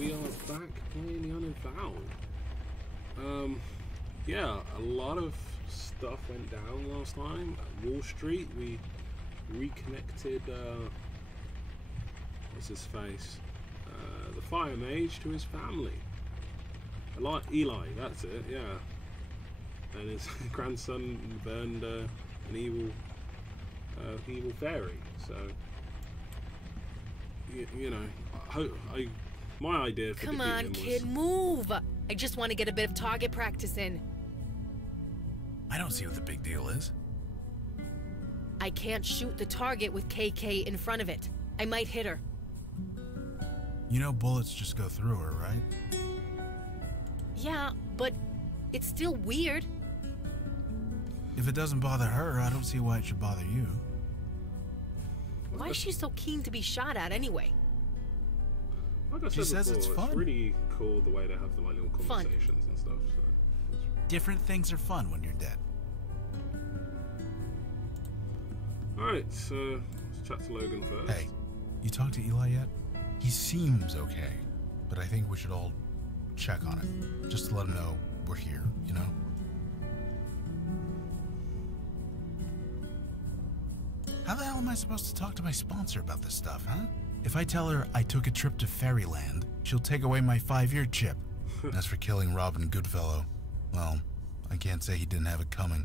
we are back playing the Unavowed. Yeah, a lot of stuff went down last time. At Wall Street, we reconnected, what's his face? The Fire Mage to his family. Eli, that's it, yeah. And his grandson burned an evil fairy, so... You know, my idea for Come the on, kid, move! I just want to get a bit of target practice in. I don't see what the big deal is. I can't shoot the target with KK in front of it. I might hit her. You know bullets just go through her, right? Yeah, but it's still weird. If it doesn't bother her, I don't see why it should bother you. Why is she so keen to be shot at anyway? Like I said she says before, it's fun. It's really cool the way they have the like little conversations and stuff. So different things are fun when you're dead. Alright, so let's chat to Logan first. Hey, you talked to Eli yet? He seems okay, but I think we should all check on him, just to let him know we're here, you know? How the hell am I supposed to talk to my sponsor about this stuff, huh? If I tell her I took a trip to Fairyland, she'll take away my 5-year chip. As for killing Robin Goodfellow, well, I can't say he didn't have it coming.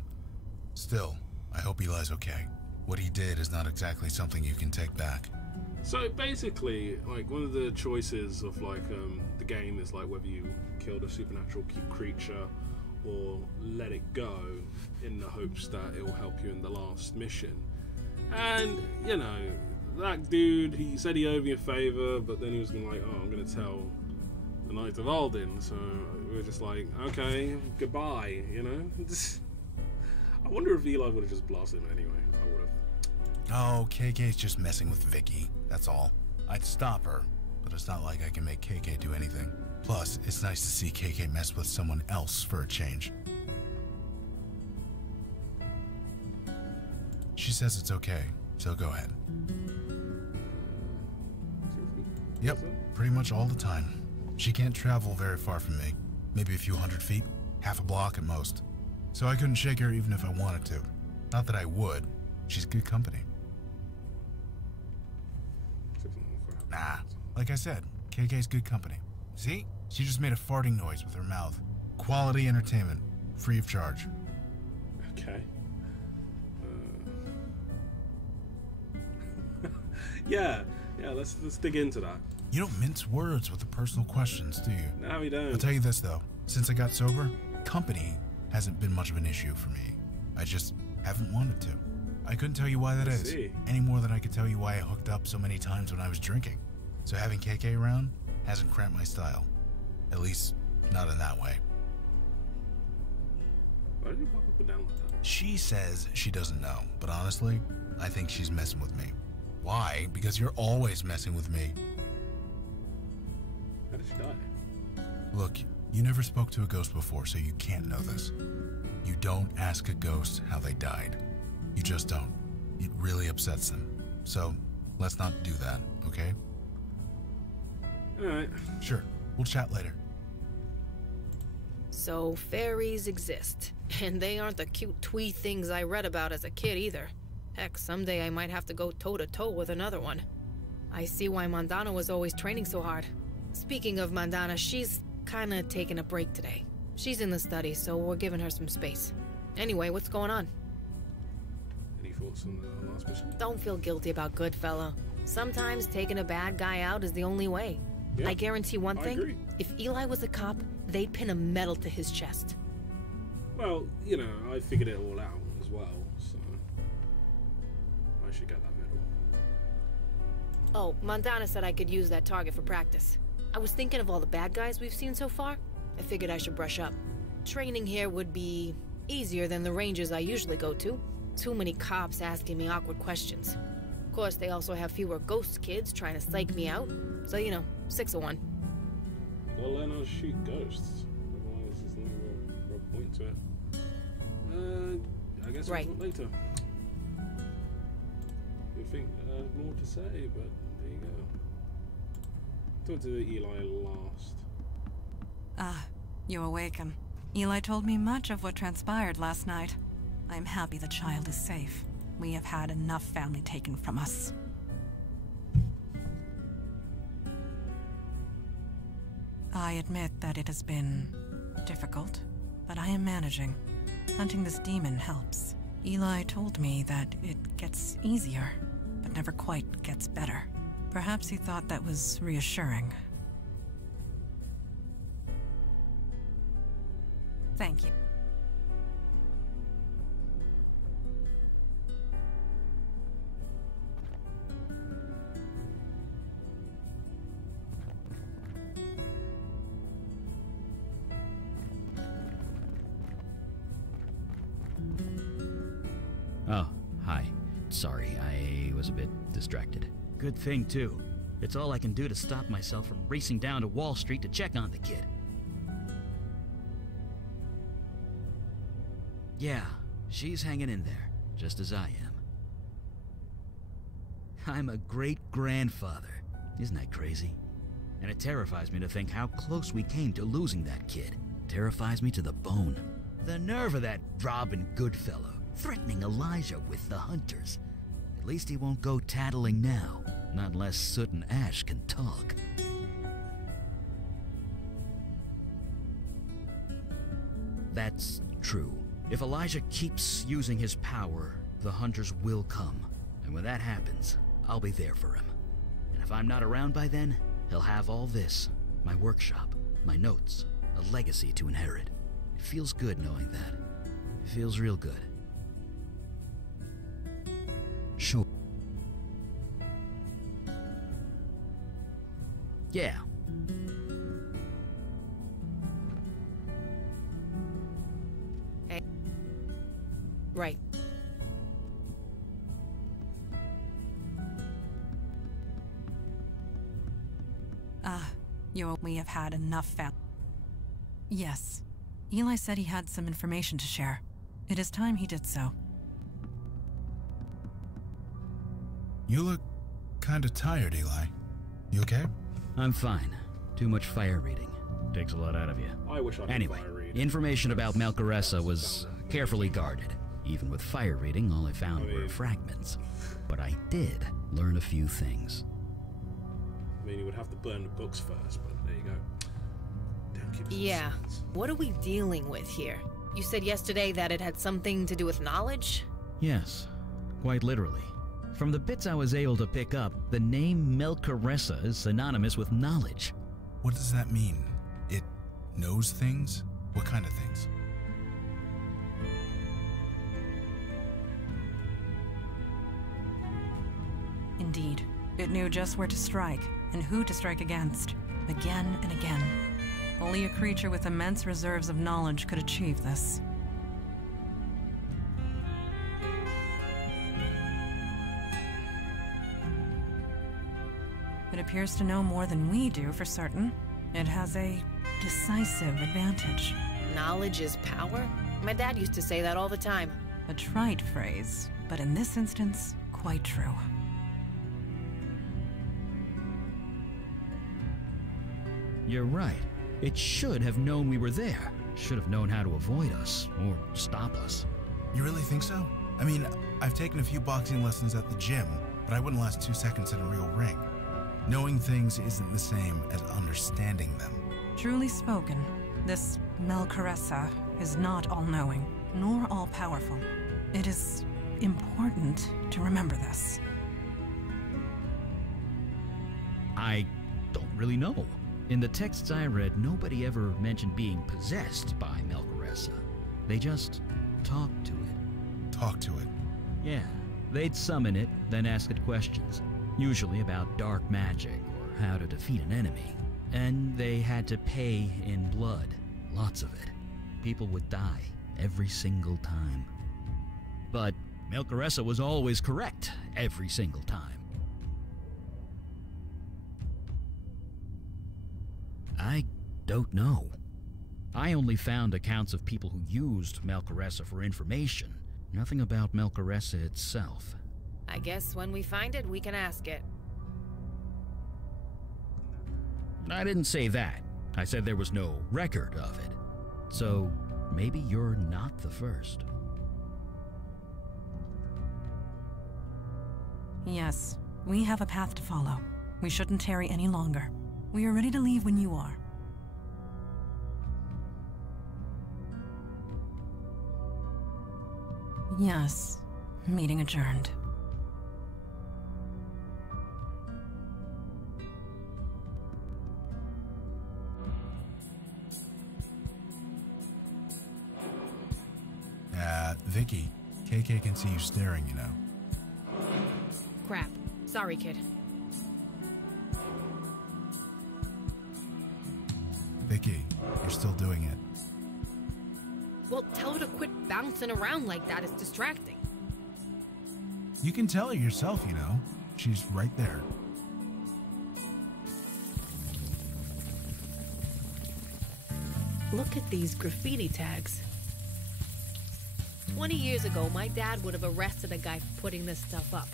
Still, I hope Eli's okay. What he did is not exactly something you can take back. So basically, like, one of the choices of like the game is like whether you killed a supernatural creature or let it go in the hopes that it will help you in the last mission. And, you know, that dude, he said he owed me a favor, but then he was gonna like, oh, I'm gonna tell the Knights of Alden. So we were just like, okay, goodbye, you know? I wonder if Eli would have just blasted him anyway. I would have. Oh, KK's just messing with Vicky, that's all. I'd stop her, but it's not like I can make KK do anything. Plus, it's nice to see KK mess with someone else for a change. She says it's okay, so go ahead. Yep, pretty much all the time. She can't travel very far from me. Maybe a few 100 feet, half a block at most. So I couldn't shake her even if I wanted to. Not that I would. She's good company. Nah, like I said, KK's good company. See? She just made a farting noise with her mouth. Quality entertainment, free of charge. Okay. Yeah, let's dig into that. You don't mince words with the personal questions, do you? No, we don't. I'll tell you this, though. Since I got sober, company hasn't been much of an issue for me. I just haven't wanted to. I couldn't tell you why that is, any more than I could tell you why I hooked up so many times when I was drinking. So having KK around hasn't cramped my style. At least, not in that way. Why did you pop up and down like that? She says she doesn't know, but honestly, I think she's messing with me. Why? Because you're always messing with me. How did she die? Look, you never spoke to a ghost before, so you can't know this. You don't ask a ghost how they died. You just don't. It really upsets them. So, let's not do that, okay? Alright. Sure, we'll chat later. So, fairies exist. And they aren't the cute twee things I read about as a kid either. Heck, someday I might have to go toe-to-toe with another one. I see why Mandana was always training so hard. Speaking of Mandana, she's kinda taking a break today. She's in the study, so we're giving her some space. Anyway, what's going on? Any thoughts on the last mission? Don't feel guilty about Goodfellow. Sometimes taking a bad guy out is the only way. Yeah, I guarantee one thing. agree. If Eli was a cop, they'd pin a medal to his chest. Well, you know, I figured it all out as well, so I should get that medal. Oh, Mandana said I could use that target for practice. I was thinking of all the bad guys we've seen so far. I figured I should brush up. Training here would be easier than the ranges I usually go to. Too many cops asking me awkward questions. Of course, they also have fewer ghost kids trying to psych me out. So, you know, 6 of 1. Gotta learn how to shoot ghosts. Otherwise, there's no real point to it. I guess we'll talk later. You'd think more to say, but there you go. Talked to Eli last You awaken. Eli told me much of what transpired last night. I'm happy the child is safe. We have had enough family taken from us. I admit that it has been difficult, but I am managing. Hunting this demon helps. Eli told me that it gets easier, but never quite gets better. Perhaps he thought that was reassuring. Thank you. Oh, hi. Sorry, I was a bit distracted. Good thing, too. It's all I can do to stop myself from racing down to Wall Street to check on the kid. Yeah, she's hanging in there, just as I am. I'm a great-grandfather. Isn't that crazy? And it terrifies me to think how close we came to losing that kid. Terrifies me to the bone. The nerve of that Robin Goodfellow, threatening Elijah with the hunters. At least he won't go tattling now, not unless Soot and Ash can talk. That's true. If Elijah keeps using his power, the hunters will come. And when that happens, I'll be there for him. And if I'm not around by then, he'll have all this. My workshop, my notes, a legacy to inherit. It feels good knowing that. It feels real good. Sure. Yeah. Hey. Right. We have had enough Yes. Eli said he had some information to share. It is time he did so. You look kinda tired, Eli. You okay? I'm fine. Too much fire reading. Takes a lot out of you. I wish I could Anyway, fire read. information about Malcaressa was carefully guarded. Even with fire reading, all I found were mean- fragments. But I did learn a few things. I mean, you would have to burn the books first, but there you go. Damn, keep us in Yeah. silence. What are we dealing with here? You said yesterday that it had something to do with knowledge? Yes, quite literally. From the bits I was able to pick up, the name Malcaressa is synonymous with knowledge. What does that mean? It knows things? What kind of things? Indeed. It knew just where to strike, and who to strike against. Again and again. Only a creature with immense reserves of knowledge could achieve this. It appears to know more than we do for certain. It has a decisive advantage. Knowledge is power? My dad used to say that all the time. A trite phrase, but in this instance, quite true. You're right. It should have known we were there. Should have known how to avoid us, or stop us. You really think so? I mean, I've taken a few boxing lessons at the gym, but I wouldn't last 2 seconds in a real ring. Knowing things isn't the same as understanding them. Truly spoken, this Malcaressa is not all-knowing, nor all-powerful. It is important to remember this. I don't really know. In the texts I read, nobody ever mentioned being possessed by Malcaressa. They just talked to it. Talk to it. Yeah, they'd summon it, then ask it questions. Usually about dark magic or how to defeat an enemy. And they had to pay in blood. Lots of it. People would die every single time. But Malcaressa was always correct every single time. I don't know. I only found accounts of people who used Malcaressa for information. Nothing about Malcaressa itself. I guess when we find it, we can ask it. I didn't say that. I said there was no record of it. So maybe you're not the first. Yes, we have a path to follow. We shouldn't tarry any longer. We are ready to leave when you are. Yes, meeting adjourned. Vicky, KK can see you staring, you know. Crap. Sorry, kid. Vicky, you're still doing it. Well, tell her to quit bouncing around like that. It's distracting. You can tell her yourself, you know. She's right there. Look at these graffiti tags. 20 years ago, my dad would have arrested a guy for putting this stuff up.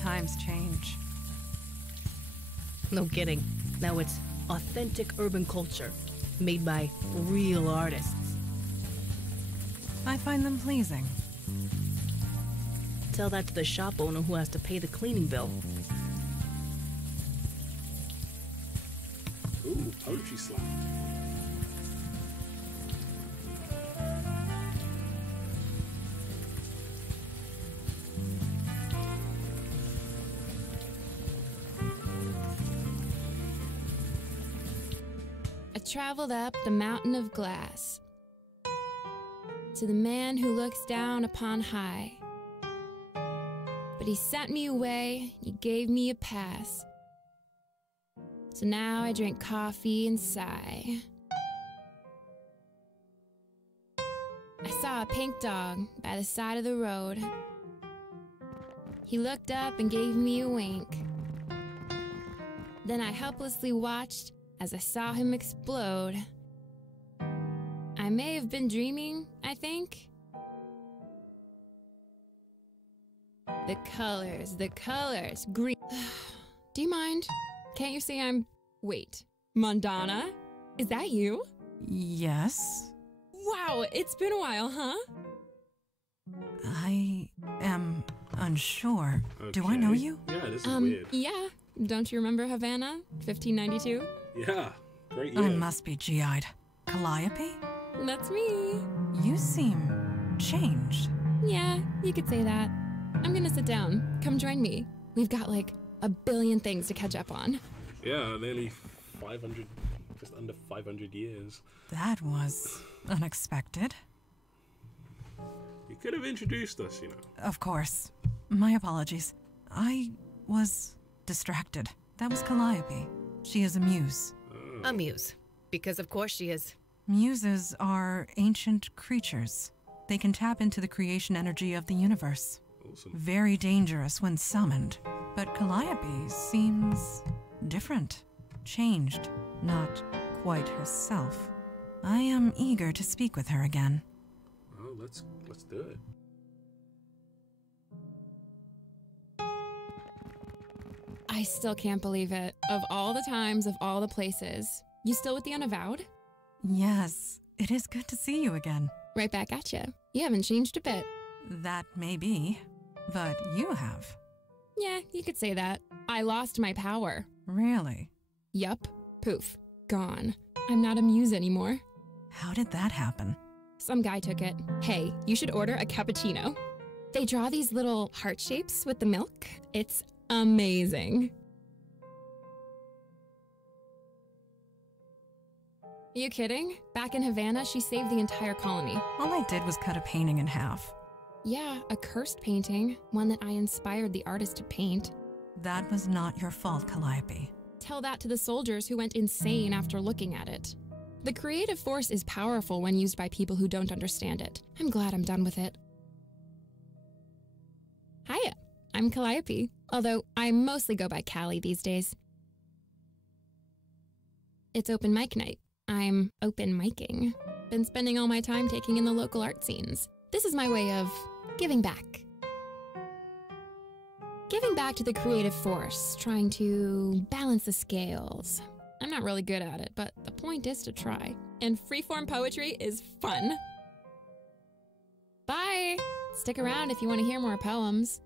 Times change. No kidding. Now it's authentic urban culture, made by real artists. I find them pleasing. Tell that to the shop owner who has to pay the cleaning bill. Ooh, poetry slam. I traveled up the mountain of glass to the man who looks down upon high. But he sent me away, he gave me a pass. So now I drink coffee and sigh. I saw a pink dog by the side of the road. He looked up and gave me a wink. Then I helplessly watched as I saw him explode. I may have been dreaming, I think. The colors, green. Do you mind? Can't you see I'm... Wait, Mondana? Is that you? Yes? Wow, it's been a while, huh? I am unsure. Do I know you? Yeah, this is weird. Yeah. Don't you remember Havana, 1592? Yeah, great year. I must be G-eyed. Calliope? That's me. You seem changed. Yeah, you could say that. I'm gonna sit down. Come join me. We've got like a billion things to catch up on. Yeah, nearly 500, just under 500 years. That was unexpected. You could have introduced us, you know. Of course. My apologies. I was distracted. That was Calliope. She is a muse. A muse. Because of course she is. Muses are ancient creatures. They can tap into the creation energy of the universe. Awesome. Very dangerous when summoned. But Calliope seems different. Changed. Not quite herself. I am eager to speak with her again. Oh, let's do it. I still can't believe it. Of all the times, of all the places. You still with the Unavowed? Yes, it is good to see you again. Right back at you. You haven't changed a bit. That may be, but you have. Yeah, you could say that. I lost my power. Really? Yup. Poof. Gone. I'm not a muse anymore. How did that happen? Some guy took it. Hey, you should order a cappuccino. They draw these little heart shapes with the milk. It's amazing. Are you kidding? Back in Havana, she saved the entire colony. All I did was cut a painting in half. Yeah, a cursed painting. One that I inspired the artist to paint. That was not your fault, Calliope. Tell that to the soldiers who went insane after looking at it. The creative force is powerful when used by people who don't understand it. I'm glad I'm done with it. Hiya, I'm Calliope, although I mostly go by Callie these days. It's open mic night. I'm open micing. Been spending all my time taking in the local art scenes. This is my way of giving back. Giving back to the creative force, trying to balance the scales. I'm not really good at it, but the point is to try. And freeform poetry is fun. Bye! Stick around if you want to hear more poems.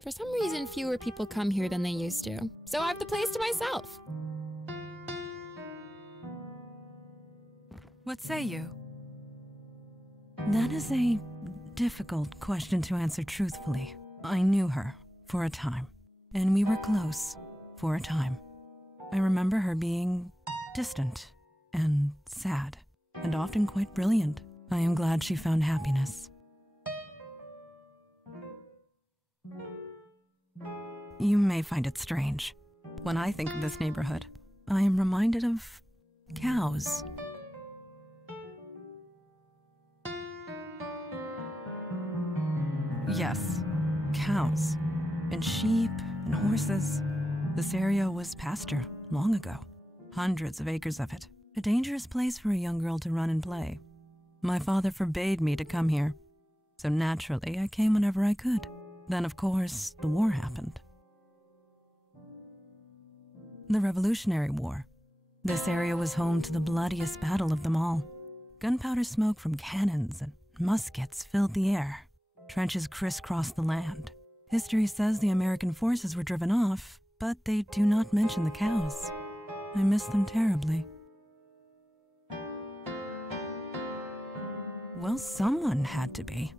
For some reason, fewer people come here than they used to, so I have the place to myself. What say you? That is a difficult question to answer truthfully. I knew her for a time, and we were close for a time. I remember her being distant and sad, and often quite brilliant. I am glad she found happiness. You may find it strange. When I think of this neighborhood, I am reminded of cows. Yes, cows, and sheep, and horses. This area was pasture long ago. Hundreds of acres of it. A dangerous place for a young girl to run and play. My father forbade me to come here, so naturally I came whenever I could. Then, of course, the war happened. The Revolutionary War. This area was home to the bloodiest battle of them all. Gunpowder smoke from cannons and muskets filled the air. Trenches crisscrossed the land. History says the American forces were driven off, but they do not mention the cows. I miss them terribly. Well, someone had to be.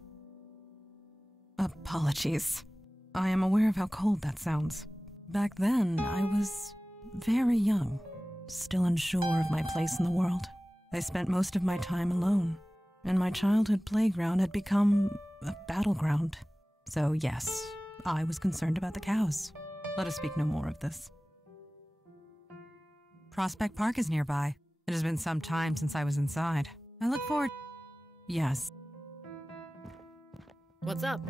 Apologies. I am aware of how cold that sounds. Back then, I was very young, still unsure of my place in the world. I spent most of my time alone, and my childhood playground had become a battleground. So yes, I was concerned about the cows. Let us speak no more of this. Prospect Park is nearby. It has been some time since I was inside. I look forward... Yes. What's up?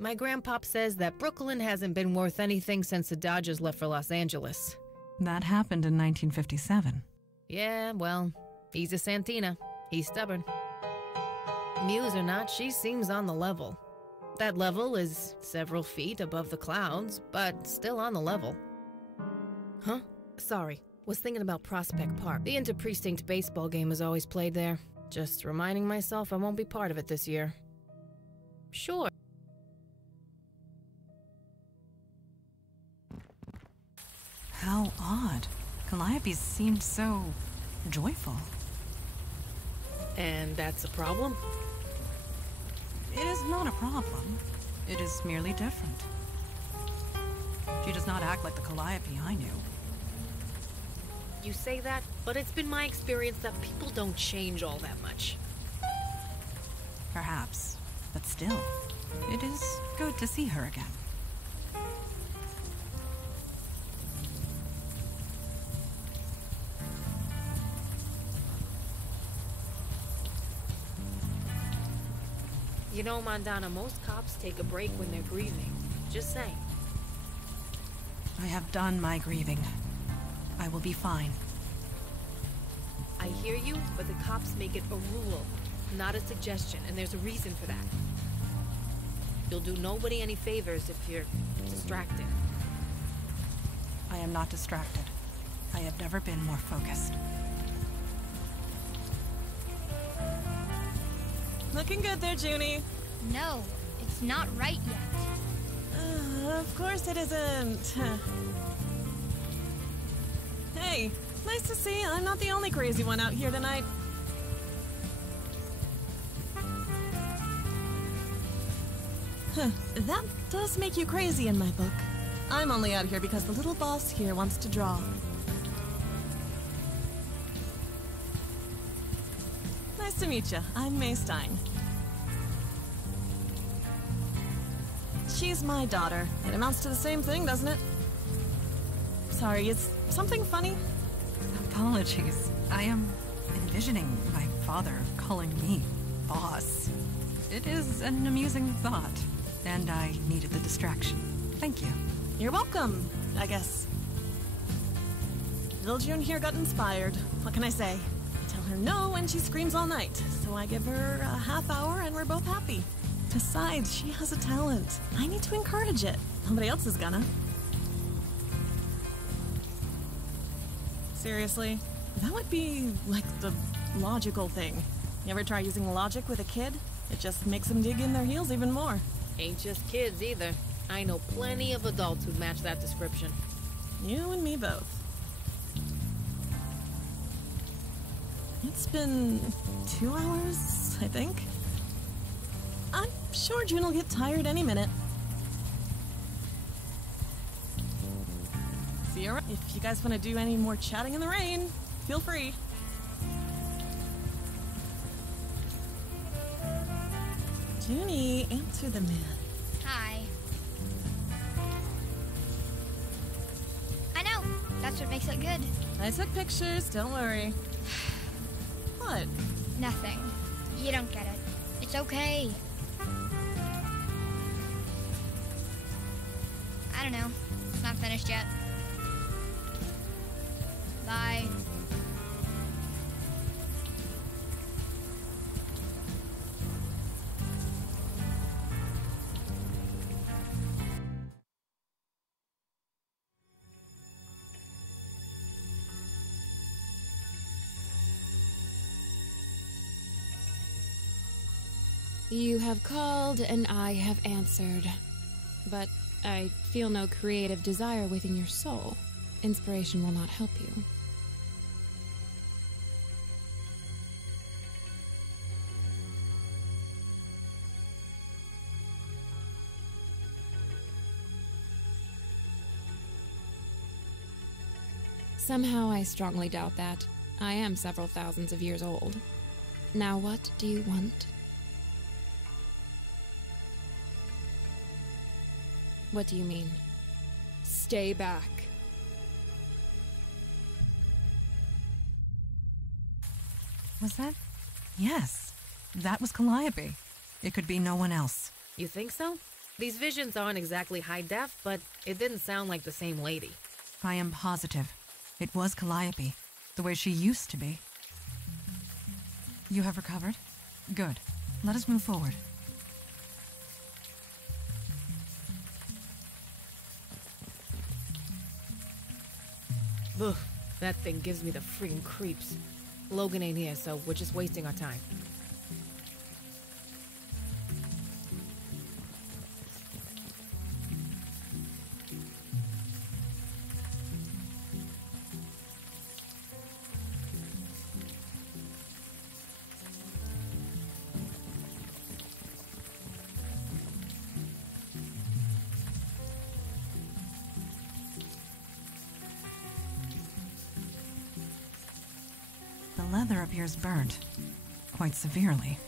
My grandpop says that Brooklyn hasn't been worth anything since the Dodgers left for Los Angeles. That happened in 1957. Yeah, well, he's a Santina. He's stubborn. Muse or not, she seems on the level. That level is several feet above the clouds, but still on the level. Huh? Sorry, was thinking about Prospect Park. The inter-precinct baseball game is always played there. Just reminding myself I won't be part of it this year. Sure. How odd. Calliope seemed so joyful. And that's a problem? It is not a problem. It is merely different. She does not act like the Calliope I knew. You say that, but it's been my experience that people don't change all that much. Perhaps, but still, it is good to see her again. You know, Mandana, most cops take a break when they're grieving. Just saying. I have done my grieving. I will be fine. I hear you, but the cops make it a rule, not a suggestion, and there's a reason for that. You'll do nobody any favors if you're distracted. I am not distracted. I have never been more focused. Looking good there, Junie. No, it's not right yet. Of course it isn't. Hey, nice to see I'm not the only crazy one out here tonight. That does make you crazy in my book. I'm only out here because the little boss here wants to draw. Nice to meet you. I'm May Stein. She's my daughter. It amounts to the same thing, doesn't it? Sorry, is something funny? Apologies. I am envisioning my father calling me boss. It is an amusing thought, and I needed the distraction. Thank you. You're welcome, I guess. Little June here got inspired. What can I say? I tell her no and she screams all night, so I give her a half hour and we're both happy. Besides, she has a talent. I need to encourage it. Nobody else is gonna. Seriously? That would be, like, the logical thing. You ever try using logic with a kid? It just makes them dig in their heels even more. Ain't just kids either. I know plenty of adults who match that description. You and me both. It's been 2 hours, I think. I'm sure June will get tired any minute. See you around. If you guys want to do any more chatting in the rain, feel free. Junie, answer the man. Hi. I know. That's what makes it good. I took pictures, don't worry. What? Nothing. You don't get it. It's okay. I don't know. It's not finished yet. Bye. You have called and I have answered. But I feel no creative desire within your soul. Inspiration will not help you. Somehow I strongly doubt that. I am several thousands of years old. Now what do you want? What do you mean? Stay back. Was that? Yes. That was Calliope. It could be no one else. You think so? These visions aren't exactly high def, but it didn't sound like the same lady. I am positive. It was Calliope. The way she used to be. You have recovered? Good. Let us move forward. Ugh, that thing gives me the freaking creeps. Logan ain't here, so we're just wasting our time. The leather appears burnt. Quite severely.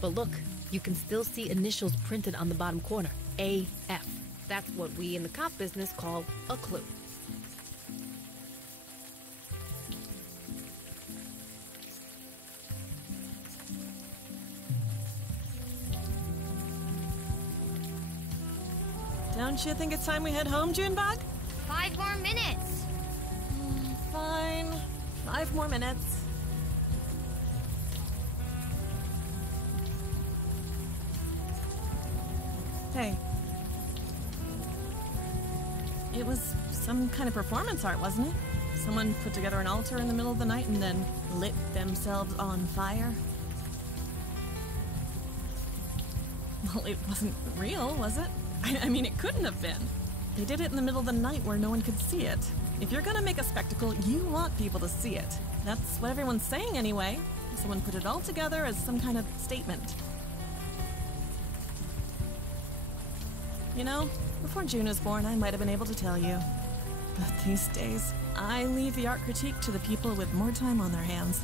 But look, you can still see initials printed on the bottom corner. AF. That's what we in the cop business call a clue. Don't you think it's time we head home, Junebug? 5 more minutes. Fine. 5 more minutes. Hey. It was some kind of performance art, wasn't it? Someone put together an altar in the middle of the night and then lit themselves on fire. Well, it wasn't real, was it? I mean, it couldn't have been. They did it in the middle of the night where no one could see it. If you're gonna make a spectacle, you want people to see it. That's what everyone's saying anyway. Someone put it all together as some kind of statement. You know, before June was born, I might have been able to tell you. But these days, I leave the art critique to the people with more time on their hands.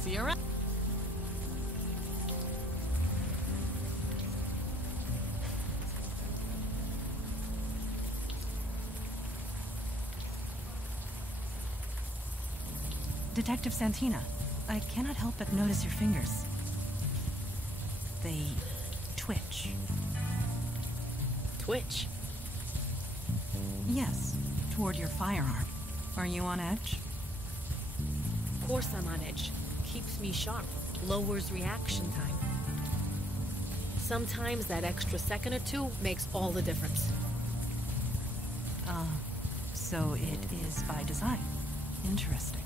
See you around. Detective Santina, I cannot help but notice your fingers. They twitch. Twitch? Yes, toward your firearm. Are you on edge? Of course I'm on edge. Keeps me sharp. Lowers reaction time. Sometimes that extra second or two makes all the difference. So it is by design. Interesting.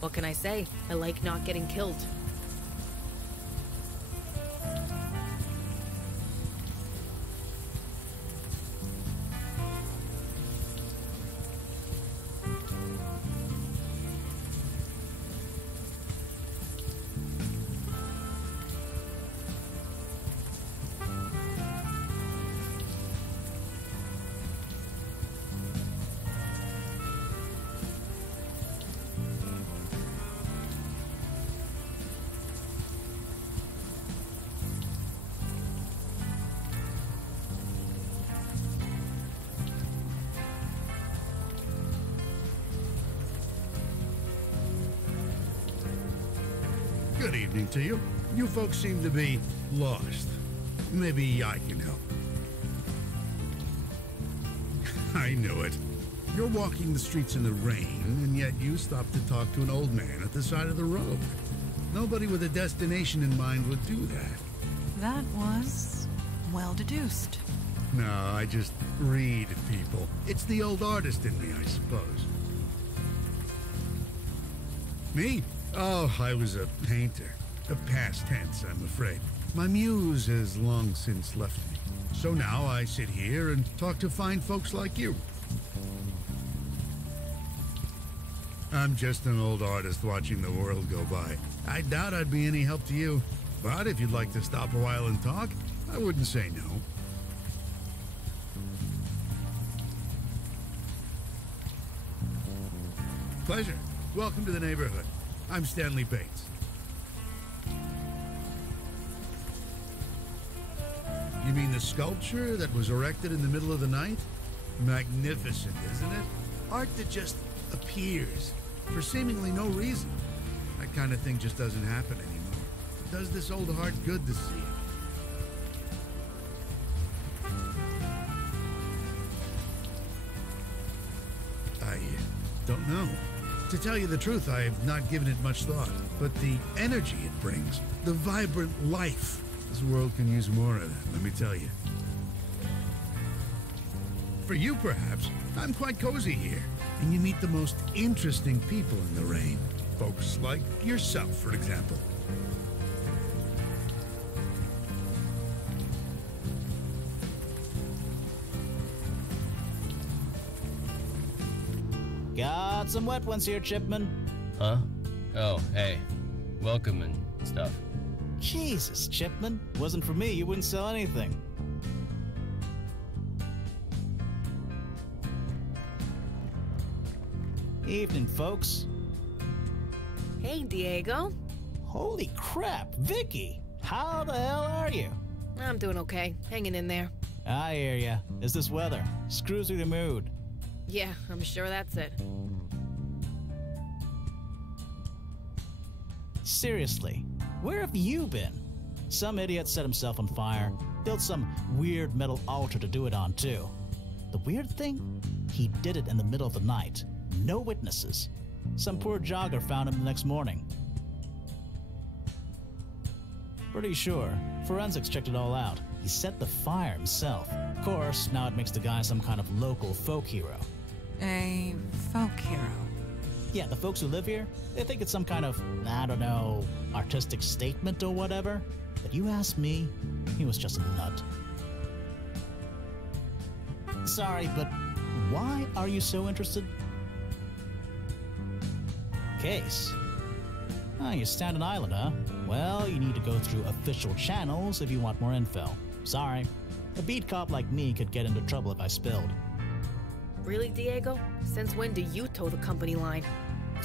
What can I say? I like not getting killed. Good evening to you. You folks seem to be lost. Maybe I can help. I knew it. You're walking the streets in the rain, and yet you stopped to talk to an old man at the side of the road. Nobody with a destination in mind would do that. That was well deduced. No, I just read people. It's the old artist in me, I suppose. Me? Oh, I was a painter. A past tense, I'm afraid. My muse has long since left me. So now I sit here and talk to fine folks like you. I'm just an old artist watching the world go by. I doubt I'd be any help to you. But if you'd like to stop a while and talk, I wouldn't say no. Pleasure. Welcome to the neighborhood. I'm Stanley Bates. You mean the sculpture that was erected in the middle of the night? Magnificent, isn't it? Art that just appears for seemingly no reason. That kind of thing just doesn't happen anymore. It does this old heart good to see it. I don't know. To tell you the truth, I have not given it much thought. But the energy it brings, the vibrant life, this world can use more of that, let me tell you. For you, perhaps, I'm quite cozy here. And you meet the most interesting people in the rain. Folks like yourself, for example. Got some wet ones here, Chipman. Huh? Oh, hey. Welcome and stuff. Jesus, Chipman. Wasn't for me, you wouldn't sell anything. Evening, folks. Hey, Diego. Holy crap, Vicky! How the hell are you? I'm doing okay. Hanging in there. I hear ya. It's this weather. Screws through the mood. Yeah, I'm sure that's it. Seriously, where have you been? Some idiot set himself on fire, built some weird metal altar to do it on too. The weird thing? He did it in the middle of the night. No witnesses. Some poor jogger found him the next morning. Pretty sure. Forensics checked it all out. He set the fire himself. Of course, now it makes the guy some kind of local folk hero. A folk hero. Yeah, the folks who live here, they think it's some kind of, I don't know, artistic statement or whatever. But you ask me, he was just a nut. Sorry, but why are you so interested? Case. Oh, you stand an island, huh? Well, you need to go through official channels if you want more info. Sorry. A beat cop like me could get into trouble if I spilled. Really, Diego? Since when do you toe the company line?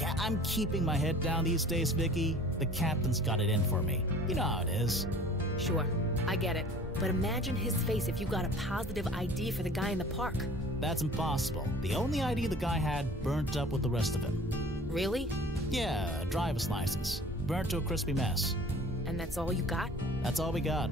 Yeah, I'm keeping my head down these days, Vicky. The captain's got it in for me. You know how it is. Sure, I get it. But imagine his face if you got a positive ID for the guy in the park. That's impossible. The only ID the guy had burnt up with the rest of him. Really? Yeah, a driver's license. Burnt to a crispy mess. And that's all you got? That's all we got.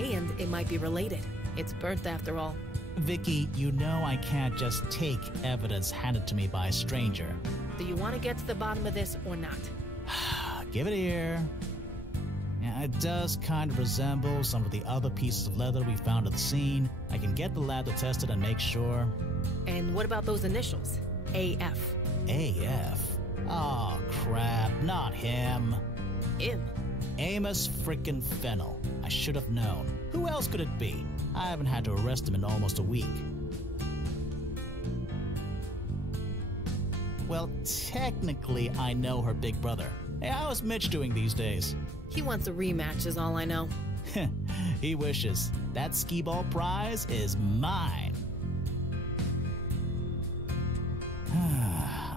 DNA and it might be related. It's birth after all. Vicky, you know I can't just take evidence handed to me by a stranger. Do you want to get to the bottom of this or not? Give it here. Yeah, it does kind of resemble some of the other pieces of leather we found at the scene. I can get the lab to test it and make sure. And what about those initials? AF. AF? Oh, crap, not him. Him? Amos frickin' Fennel. I should have known. Who else could it be? I haven't had to arrest him in almost a week. Well, technically, I know her big brother. Hey, how's Mitch doing these days? He wants a rematch is all I know. He wishes. That skee-ball prize is mine.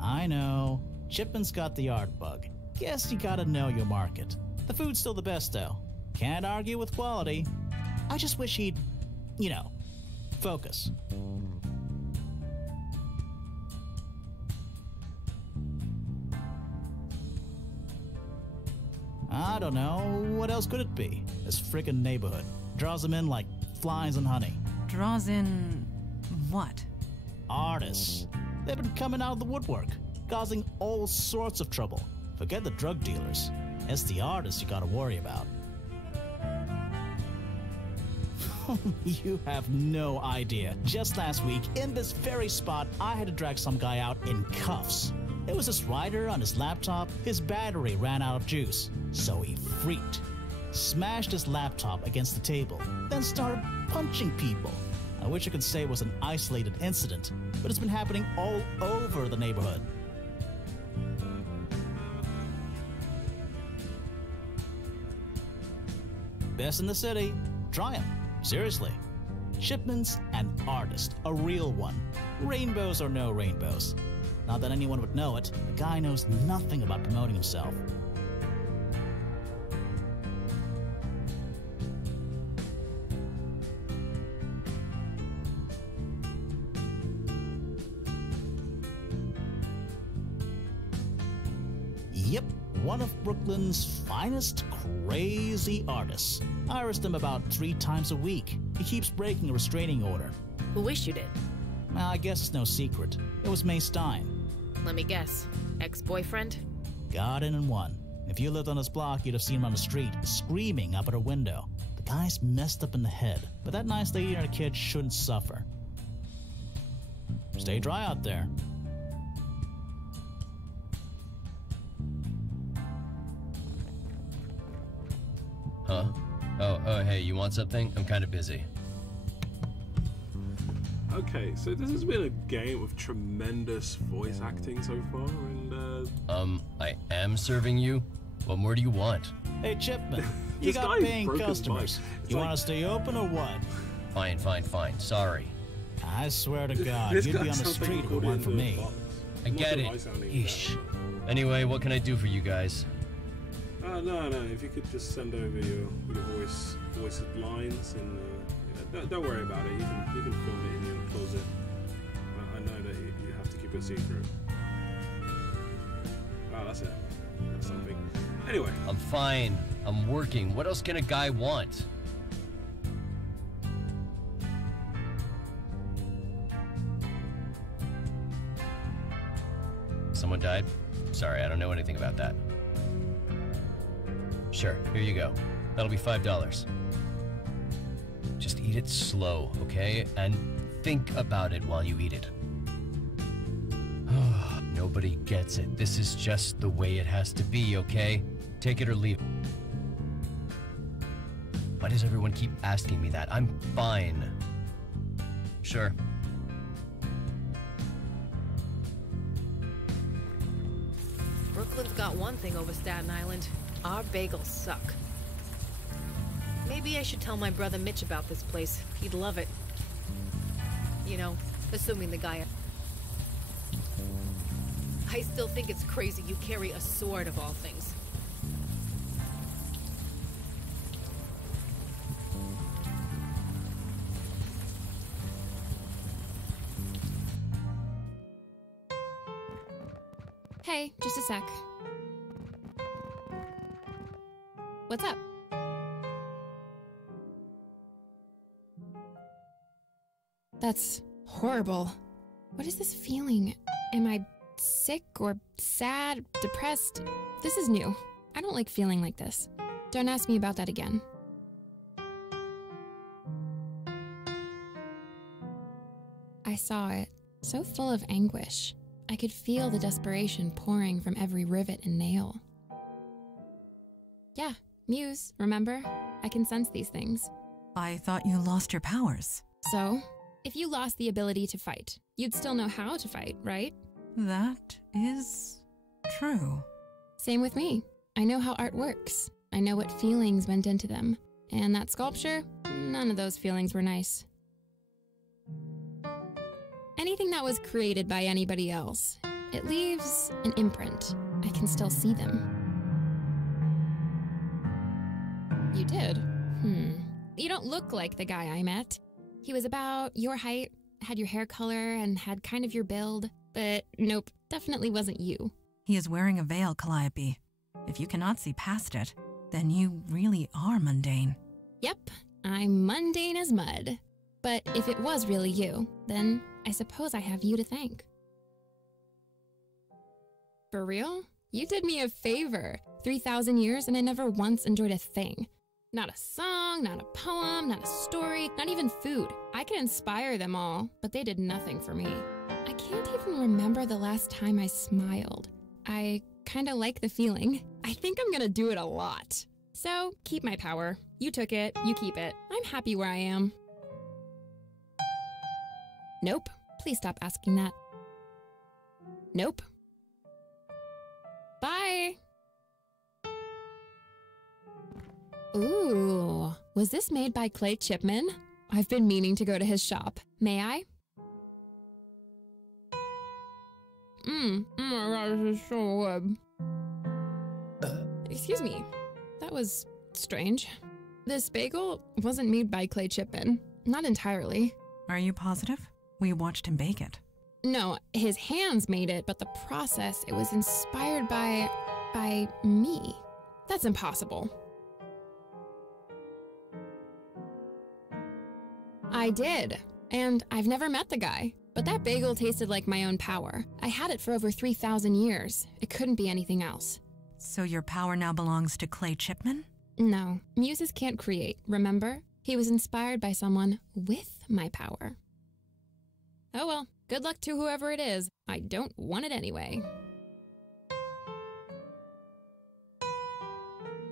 I know. Chipman's got the art bug. Guess you gotta know your market. The food's still the best, though. Can't argue with quality. I just wish he'd, focus. I don't know. What else could it be? This frickin' neighborhood. Draws them in like flies in honey. Draws in what? Artists. They've been coming out of the woodwork, causing all sorts of trouble. Forget the drug dealers. It's the artists you gotta worry about. You have no idea. Just last week, in this very spot, I had to drag some guy out in cuffs. It was this writer on his laptop. His battery ran out of juice, so he freaked. Smashed his laptop against the table, then started punching people. I wish I could say it was an isolated incident, but it's been happening all over the neighborhood. Best in the city. Try him. Seriously. Shipman's an artist, a real one. Rainbows or no rainbows. Not that anyone would know it, the guy knows nothing about promoting himself. Yep, one of Brooklyn's finest crazy artists. I arrest him about 3 times a week. He keeps breaking a restraining order. Who issued it? Well, I guess it's no secret. It was May Stein. Let me guess. Ex-boyfriend? Got in and won. If you lived on this block, you'd have seen him on the street, screaming up at her window. The guy's messed up in the head, but that nice lady and her kid shouldn't suffer. Stay dry out there. Huh? Oh, hey, you want something? I'm kind of busy. Okay, so this has been a game of tremendous voice acting so far, and I am serving you. What more do you want? Hey, Chipman, you got paying customers. You want to stay open or what? Fine. Sorry. I swear to God, you'd be on the street if it weren't for me. I get it. Yeesh. Anyway, what can I do for you guys? No. If you could just send over your voice lines, and don't worry about it. You can film it in your closet. I know that you have to keep it secret. Wow, that's it. That's something. Anyway. I'm fine. I'm working. What else can a guy want? Someone died? Sorry, I don't know anything about that. Sure, here you go. That'll be $5. Just eat it slow, okay? And think about it while you eat it. Nobody gets it. This is just the way it has to be, okay? Take it or leave it. Why does everyone keep asking me that? I'm fine. Sure. Brooklyn's got one thing over Staten Island. Our bagels suck. Maybe I should tell my brother Mitch about this place. He'd love it. You know, assuming the guy... I still think it's crazy you carry a sword of all things. Hey, just a sec. What's up? That's horrible. What is this feeling? Am I sick or sad, depressed? This is new. I don't like feeling like this. Don't ask me about that again. I saw it, so full of anguish. I could feel the desperation pouring from every rivet and nail. Yeah, Muse, remember? I can sense these things. I thought you lost your powers. So, if you lost the ability to fight, you'd still know how to fight, right? That is true. Same with me. I know how art works. I know what feelings went into them. And that sculpture, none of those feelings were nice. Anything that was created by anybody else, it leaves an imprint. I can still see them. You did? You don't look like the guy I met. He was about your height, had your hair color, and had kind of your build. But nope, definitely wasn't you. He is wearing a veil, Calliope. If you cannot see past it, then you really are mundane. Yep, I'm mundane as mud. But if it was really you, then I suppose I have you to thank. For real? You did me a favor. 3,000 years and I never once enjoyed a thing. Not a song, not a poem, not a story, not even food. I can inspire them all, but they did nothing for me. I can't even remember the last time I smiled. I kinda like the feeling. I think I'm gonna do it a lot. So, keep my power. You took it, you keep it. I'm happy where I am. Nope. Please stop asking that. Nope. Bye! Ooh, was this made by Clay Chipman? I've been meaning to go to his shop. May I? Oh my god, this is so good. Excuse me. That was strange. This bagel wasn't made by Clay Chipman. Not entirely. Are you positive? We watched him bake it. No, his hands made it, but the process, it was inspired by me. That's impossible. I did, and I've never met the guy, but that bagel tasted like my own power. I had it for over 3,000 years. It couldn't be anything else. So your power now belongs to Clay Chipman? No, muses can't create, remember? He was inspired by someone with my power. Oh well, good luck to whoever it is. I don't want it anyway.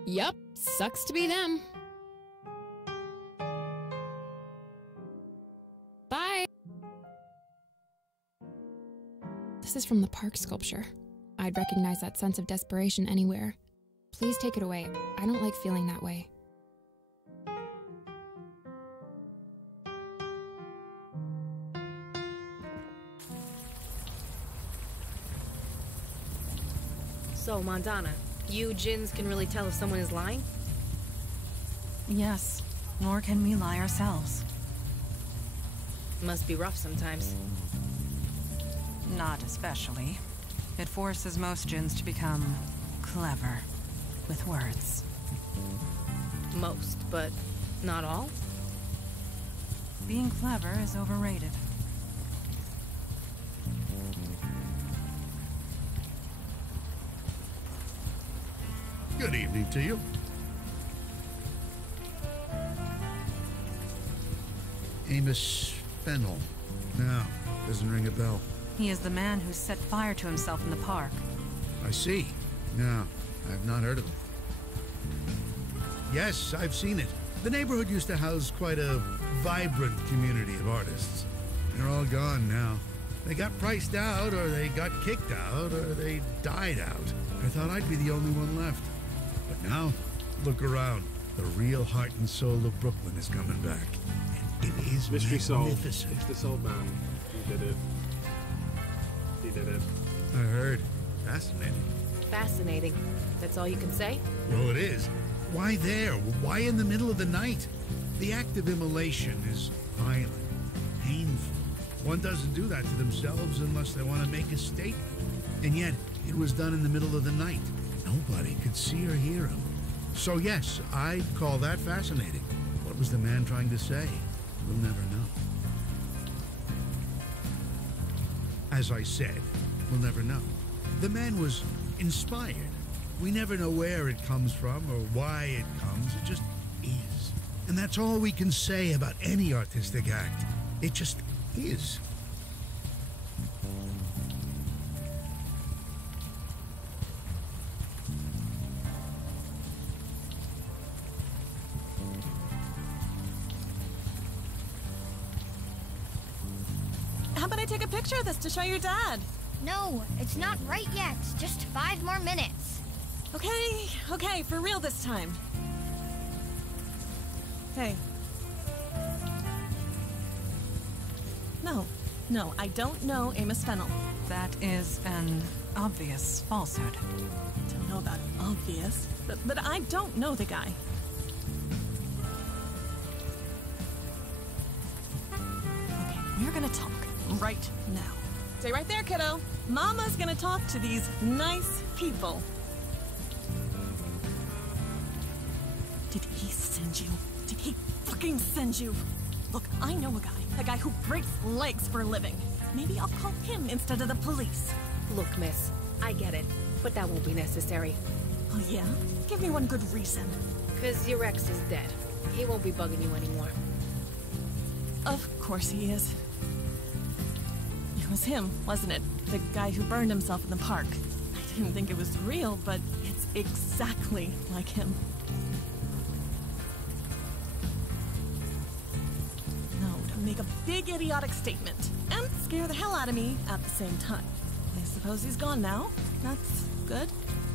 Yup, sucks to be them. Bye! This is from the park sculpture. I'd recognize that sense of desperation anywhere. Please take it away. I don't like feeling that way. So, Mandana, you djinns can really tell if someone is lying? Yes, nor can we lie ourselves. Must be rough sometimes. Not especially. It forces most djinns to become clever with words. Most, but not all? Being clever is overrated. Good evening to you. Amos Fennel. No, doesn't ring a bell. He is the man who set fire to himself in the park. I see. No, I've not heard of it. Yes, I've seen it. The neighborhood used to house quite a vibrant community of artists. They're all gone now. They got priced out, or they got kicked out, or they died out. I thought I'd be the only one left. But now, look around. The real heart and soul of Brooklyn is coming back. And it is Mystery solved. magnificent. It's this old man. He did it. He did it. I heard. Fascinating. Fascinating. That's all you can say? Well, it is. Why there? Why in the middle of the night? The act of immolation is violent, painful. One doesn't do that to themselves unless they want to make a statement. And yet, it was done in the middle of the night. Nobody could see or hear him. So yes, I'd call that fascinating. What was the man trying to say? We'll never know. As I said, we'll never know. The man was inspired. We never know where it comes from or why it comes. It just is. And that's all we can say about any artistic act. It just is. How about I take a picture of this to show your dad? No, it's not right yet. Just 5 more minutes. Okay, for real this time. Hey. No, I don't know Amos Fennel. That is an obvious falsehood. Don't know about obvious, but I don't know the guy. Okay, we're gonna talk right now. Stay right there, kiddo. Mama's gonna talk to these nice people. Did he send you? Did he fucking send you? Look, I know a guy who breaks legs for a living. Maybe I'll call him instead of the police. Look, miss, I get it, but that won't be necessary. Oh yeah? Give me one good reason. 'Cause your ex is dead. He won't be bugging you anymore. Of course he is. It was him, wasn't it? The guy who burned himself in the park. I didn't think it was real, but it's exactly like him. No, to make a big idiotic statement and scare the hell out of me at the same time. I suppose he's gone now. That's good,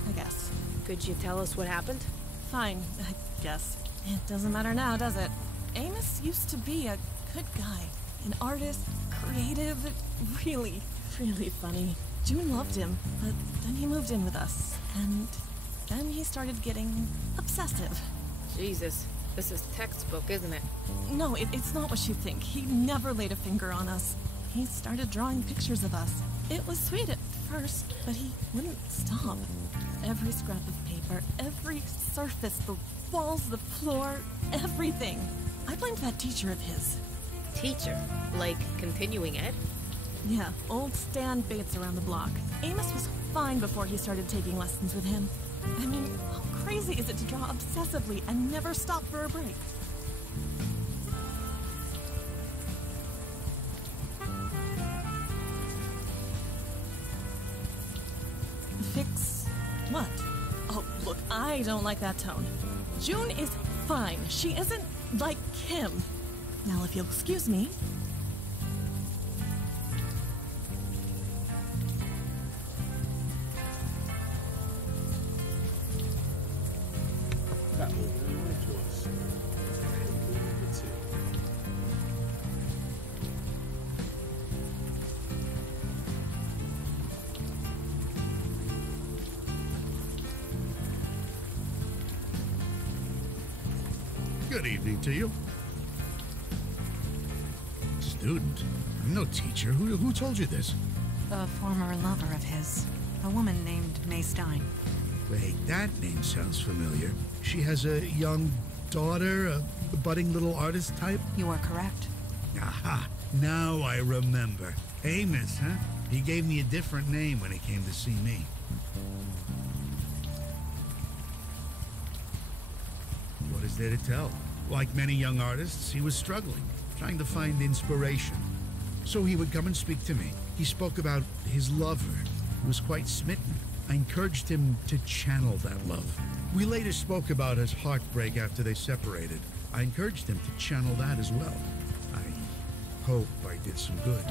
I guess. Could you tell us what happened? Fine, I guess. It doesn't matter now, does it? Amos used to be a good guy. An artist, creative, really funny. June loved him, but then he moved in with us, and then he started getting obsessive. Jesus, this is textbook, isn't it? No, it's not what you think. He never laid a finger on us. He started drawing pictures of us. It was sweet at first, but he wouldn't stop. Every scrap of paper, every surface, the walls, the floor, everything. I blamed that teacher of his. Teacher? Like continuing ed? Yeah, old Stan Bates around the block. Amos was fine before he started taking lessons with him. I mean, how crazy is it to draw obsessively and never stop for a break? Fix what? Oh, look, I don't like that tone. June is fine. She isn't like him. Now, if you'll excuse me. That will be right to us. Good evening to you. Student? I'm no teacher. Who told you this? A former lover of his. A woman named May Stein. Wait, that name sounds familiar. She has a young daughter, a budding little artist type? You are correct. Aha, now I remember. Amos, huh? He gave me a different name when he came to see me. What is there to tell? Like many young artists, he was struggling, trying to find inspiration. So he would come and speak to me. He spoke about his lover, who was quite smitten. I encouraged him to channel that love. We later spoke about his heartbreak after they separated. I encouraged him to channel that as well. I hope I did some good.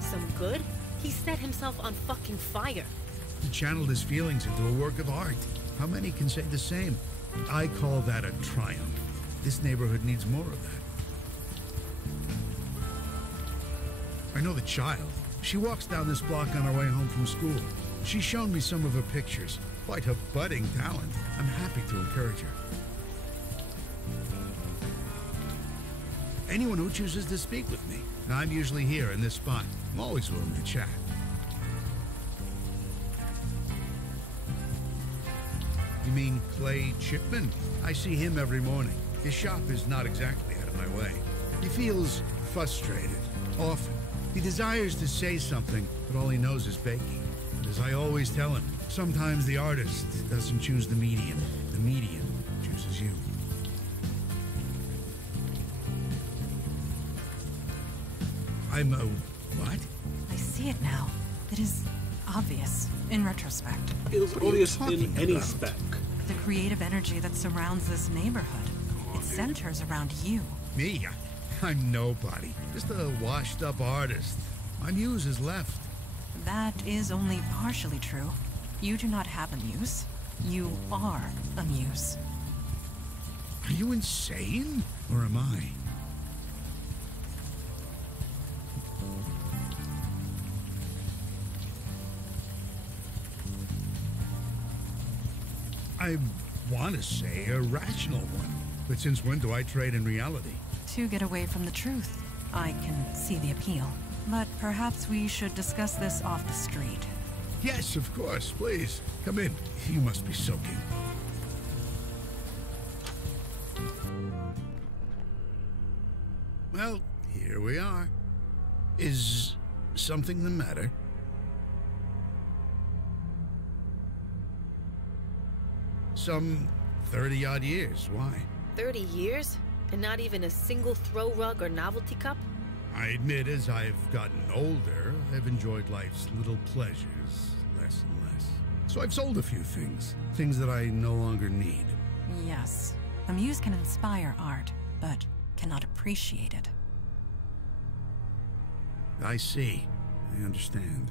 Some good? He set himself on fucking fire. He channeled his feelings into a work of art. How many can say the same? I call that a triumph. This neighborhood needs more of that. I know the child. She walks down this block on her way home from school. She's shown me some of her pictures. Quite a budding talent. I'm happy to encourage her. Anyone who chooses to speak with me. I'm usually here in this spot. I'm always willing to chat. You mean Clay Chipman? I see him every morning. His shop is not exactly out of my way. He feels frustrated, often. He desires to say something, but all he knows is baking. But as I always tell him, sometimes the artist doesn't choose the medium chooses you. I'm a what? I see it now. It is obvious in retrospect. It was What are you obvious talking in any about? spec. The creative energy that surrounds this neighborhood. on, It dude. centers around you. Me? I'm nobody. Just a washed-up artist. My muse has left. That is only partially true. You do not have a muse. You are a muse. Are you insane? Or am I? I want to say a rational one. But since when do I trade in reality? To get away from the truth. I can see the appeal. But perhaps we should discuss this off the street. Yes, of course. Please, come in. You must be soaking. Well, here we are. Is something the matter? Some 30-odd years. Why? 30 years? And not even a single throw rug or novelty cup? I admit, as I've gotten older, I've enjoyed life's little pleasures less and less. So I've sold a few things. Things that I no longer need. Yes, a muse can inspire art, but cannot appreciate it. I see. I understand.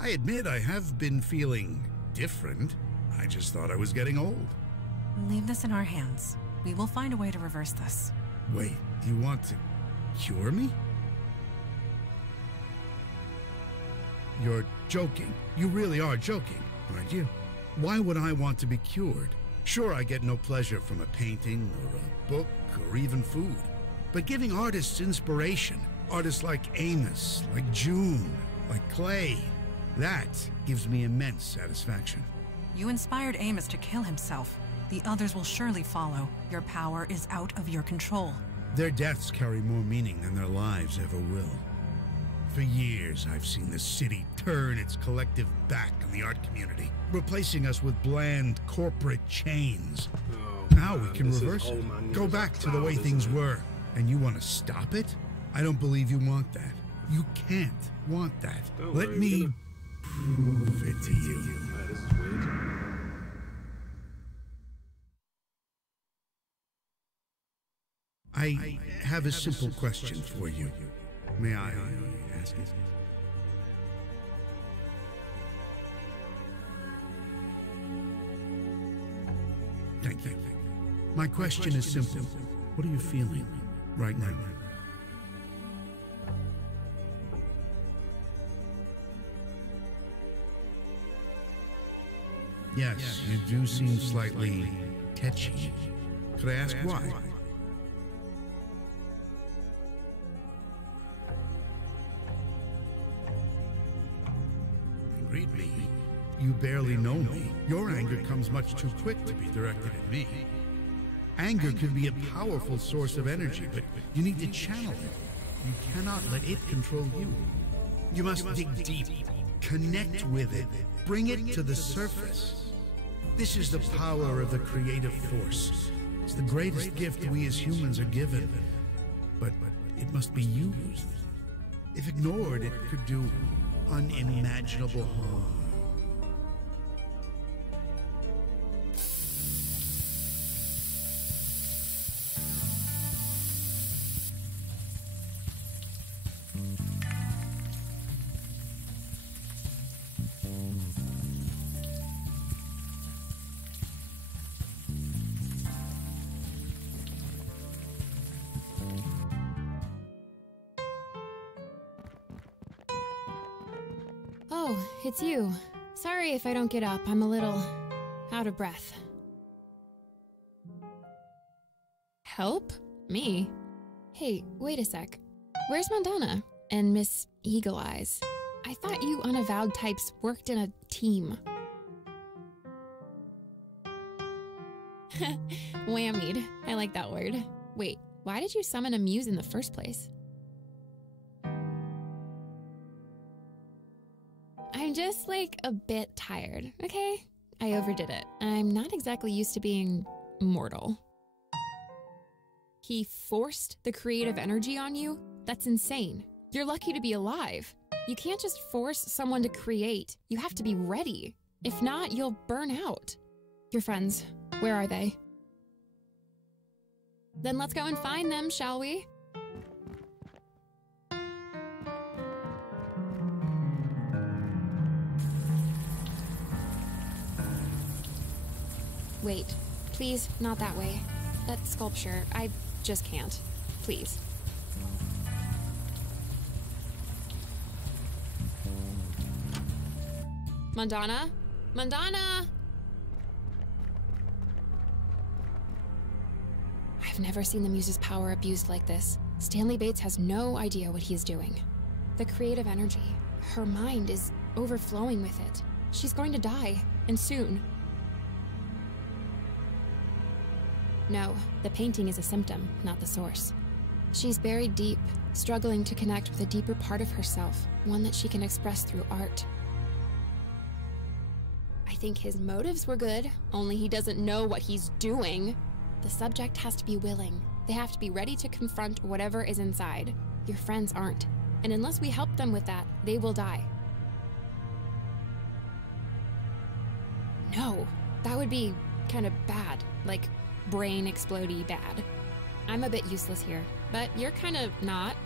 I admit I have been feeling different. I just thought I was getting old. Leave this in our hands. We will find a way to reverse this. Wait, you want to cure me? You're joking. You really are joking, aren't you? Why would I want to be cured? Sure, I get no pleasure from a painting or a book or even food. But giving artists inspiration, artists like Amos, like June, like Clay, that gives me immense satisfaction. You inspired Amos to kill himself. The others will surely follow. Your power is out of your control. Their deaths carry more meaning than their lives ever will. For years, I've seen the city turn its collective back on the art community, replacing us with bland corporate chains. Oh, Now we man, can this is reverse old it. man Go news back like to the way cloud, things isn't it? were. And you want to stop it? I don't believe you want that. You can't want that. Don't Let worry, me we're prove it to you. Yeah, this is weird. I have a simple question for you. May I ask it? Thank you. My question is simple. What are you feeling right now? Yes, you do seem slightly tetchy. Could I ask why? Read me. You barely know me. Your anger comes much too quick to be directed at me. Anger can be a powerful source of energy, but you need to channel it. You cannot let it control you. You must dig deep, connect with it, bring it to the surface. This is the power of the creative force. It's the greatest gift we as humans are given, but it must be used. If ignored, it could do unimaginable harm. Oh, it's you. Sorry if I don't get up. I'm a little out of breath. Help? Me? Hey, wait a sec. Where's Mandana and Miss Eagle Eyes? I thought you unavowed types worked in a team. Whammied. I like that word. Wait, why did you summon a muse in the first place? I'm just like a bit tired, okay? I overdid it. I'm not exactly used to being mortal. He forced the creative energy on you? That's insane. You're lucky to be alive. You can't just force someone to create. You have to be ready. If not, you'll burn out. Your friends, where are they? Then let's go and find them, shall we? Wait, please, not that way. That sculpture, I just can't. Please. Mandana? Mandana! I've never seen the Muse's power abused like this. Stanley Bates has no idea what he is doing. The creative energy, her mind is overflowing with it. She's going to die, and soon. No, the painting is a symptom, not the source. She's buried deep, struggling to connect with a deeper part of herself, one that she can express through art. I think his motives were good, only he doesn't know what he's doing. The subject has to be willing. They have to be ready to confront whatever is inside. Your friends aren't, and unless we help them with that, they will die. No, that would be kind of bad, like brain explodey bad. I'm a bit useless here, but you're kind of not.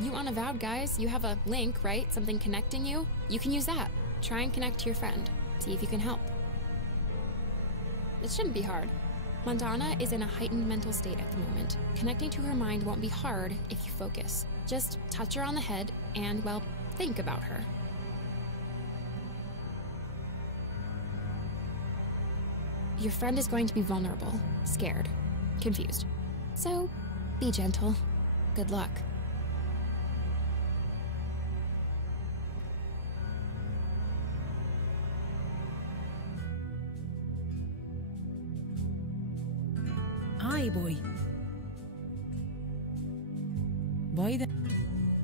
You Unavowed guys, you have a link, right? Something connecting you? You can use that. Try and connect to your friend. See if you can help. It shouldn't be hard. Mandana is in a heightened mental state at the moment. Connecting to her mind won't be hard if you focus. Just touch her on the head and, well, think about her. Your friend is going to be vulnerable, scared, confused. So, be gentle. Good luck. Aye, boy. Why the...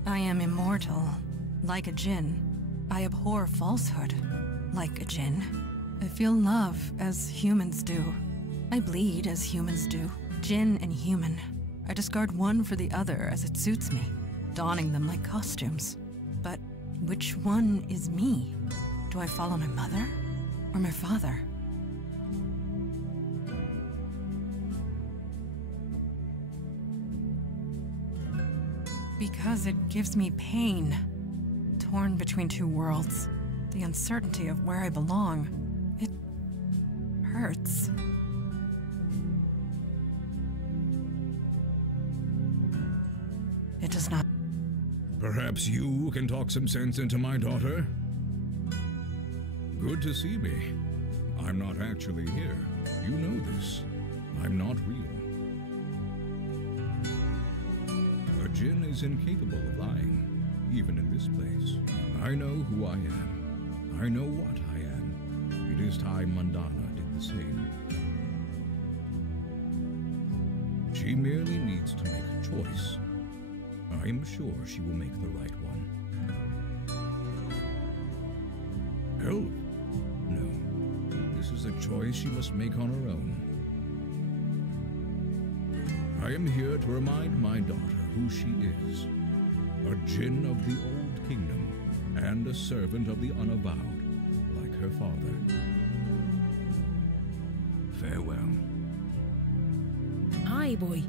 I am immortal, like a djinn. I abhor falsehood, like a djinn. I feel love as humans do. I bleed as humans do. Djinn and human. I discard one for the other as it suits me, donning them like costumes. But which one is me? Do I follow my mother or my father? Because it gives me pain. Torn between two worlds. The uncertainty of where I belong. It hurts. It does not. Perhaps you can talk some sense into my daughter? Good to see me. I'm not actually here. You know this. I'm not real. A djinn is incapable of lying, even in this place. I know who I am. I know what I am. It is time Mandana did the same. She merely needs to make a choice. I am sure she will make the right one. Help? No. This is a choice she must make on her own. I am here to remind my daughter who she is. A djinn of the Old Kingdom, and a servant of the Unavowed, like her father. Farewell. Aye, boy.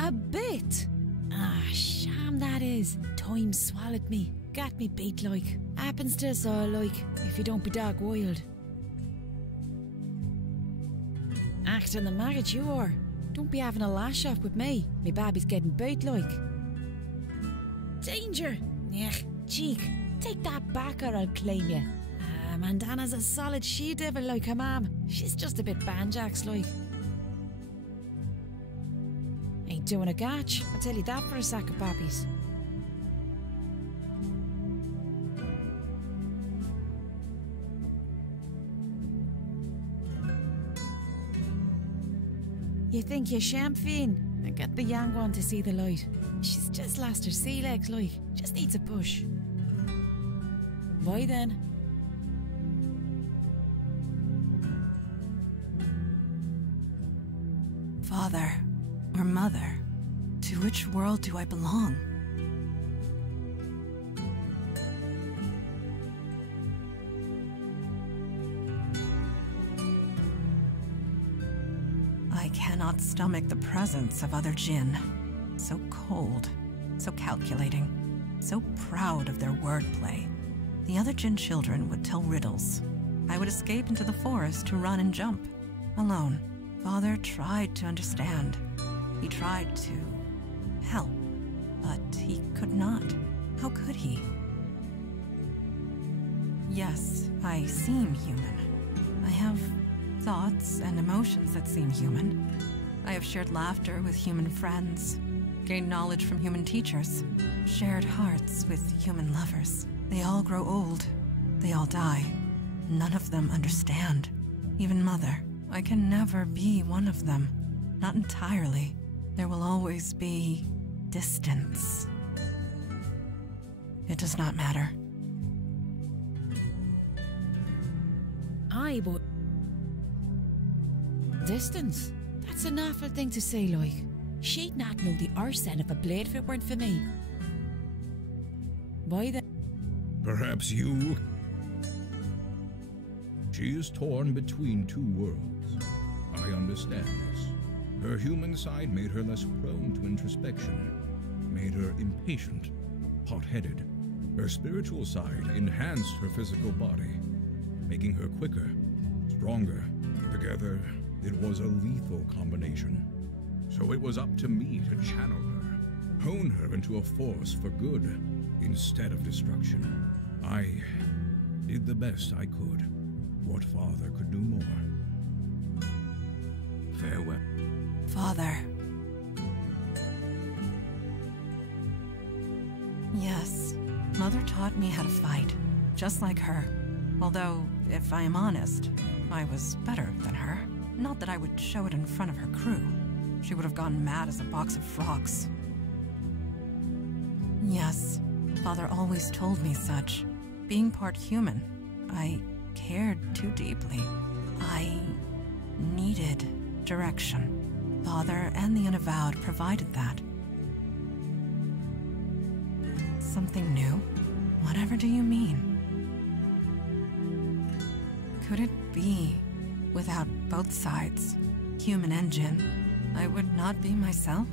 A bit. Ah, sham that is. Time swallowed me. Got me beat like. Happens to us all like, if you don't be dog wild. Acting the maggot you are. Don't be having a lash off with me. Me baby's getting beat like. Danger! Nech, cheek. Take that back or I'll claim you. Mandana's a solid she-devil like her mom. She's just a bit banjax like. Ain't doing a gatch, I'll tell you that for a sack of poppies. You think you're champagne? And get the young one to see the light. She's just lost her sea legs like. Just needs a push. Why then? Father or mother, to which world do I belong? I cannot stomach the presence of other Jinn. So cold, so calculating, so proud of their wordplay. The other Jinn children would tell riddles. I would escape into the forest to run and jump, alone. Father tried to understand. He tried to help, but he could not. How could he? Yes, I seem human. I have thoughts and emotions that seem human. I have shared laughter with human friends, gained knowledge from human teachers, shared hearts with human lovers. They all grow old. They all die. None of them understand. Even Mother. I can never be one of them. Not entirely. There will always be distance. It does not matter. Aye, but... Distance? That's an awful thing to say, like. She'd not know the arse end of a blade if it weren't for me. Why then? Perhaps you... She is torn between two worlds. I understand this. Her human side made her less prone to introspection, made her impatient, hot-headed. Her spiritual side enhanced her physical body, making her quicker, stronger. Together, it was a lethal combination. So it was up to me to channel her, hone her into a force for good instead of destruction. I did the best I could. What father could do more? Farewell. Father. Yes, Mother taught me how to fight, just like her. Although, if I am honest, I was better than her. Not that I would show it in front of her crew. She would have gone mad as a box of frogs. Yes, Father always told me such. Being part human, I cared too deeply. I needed direction. Father and the Unavowed provided that. Something new? Whatever do you mean? Could it be, without both sides, human and Jinn, I would not be myself?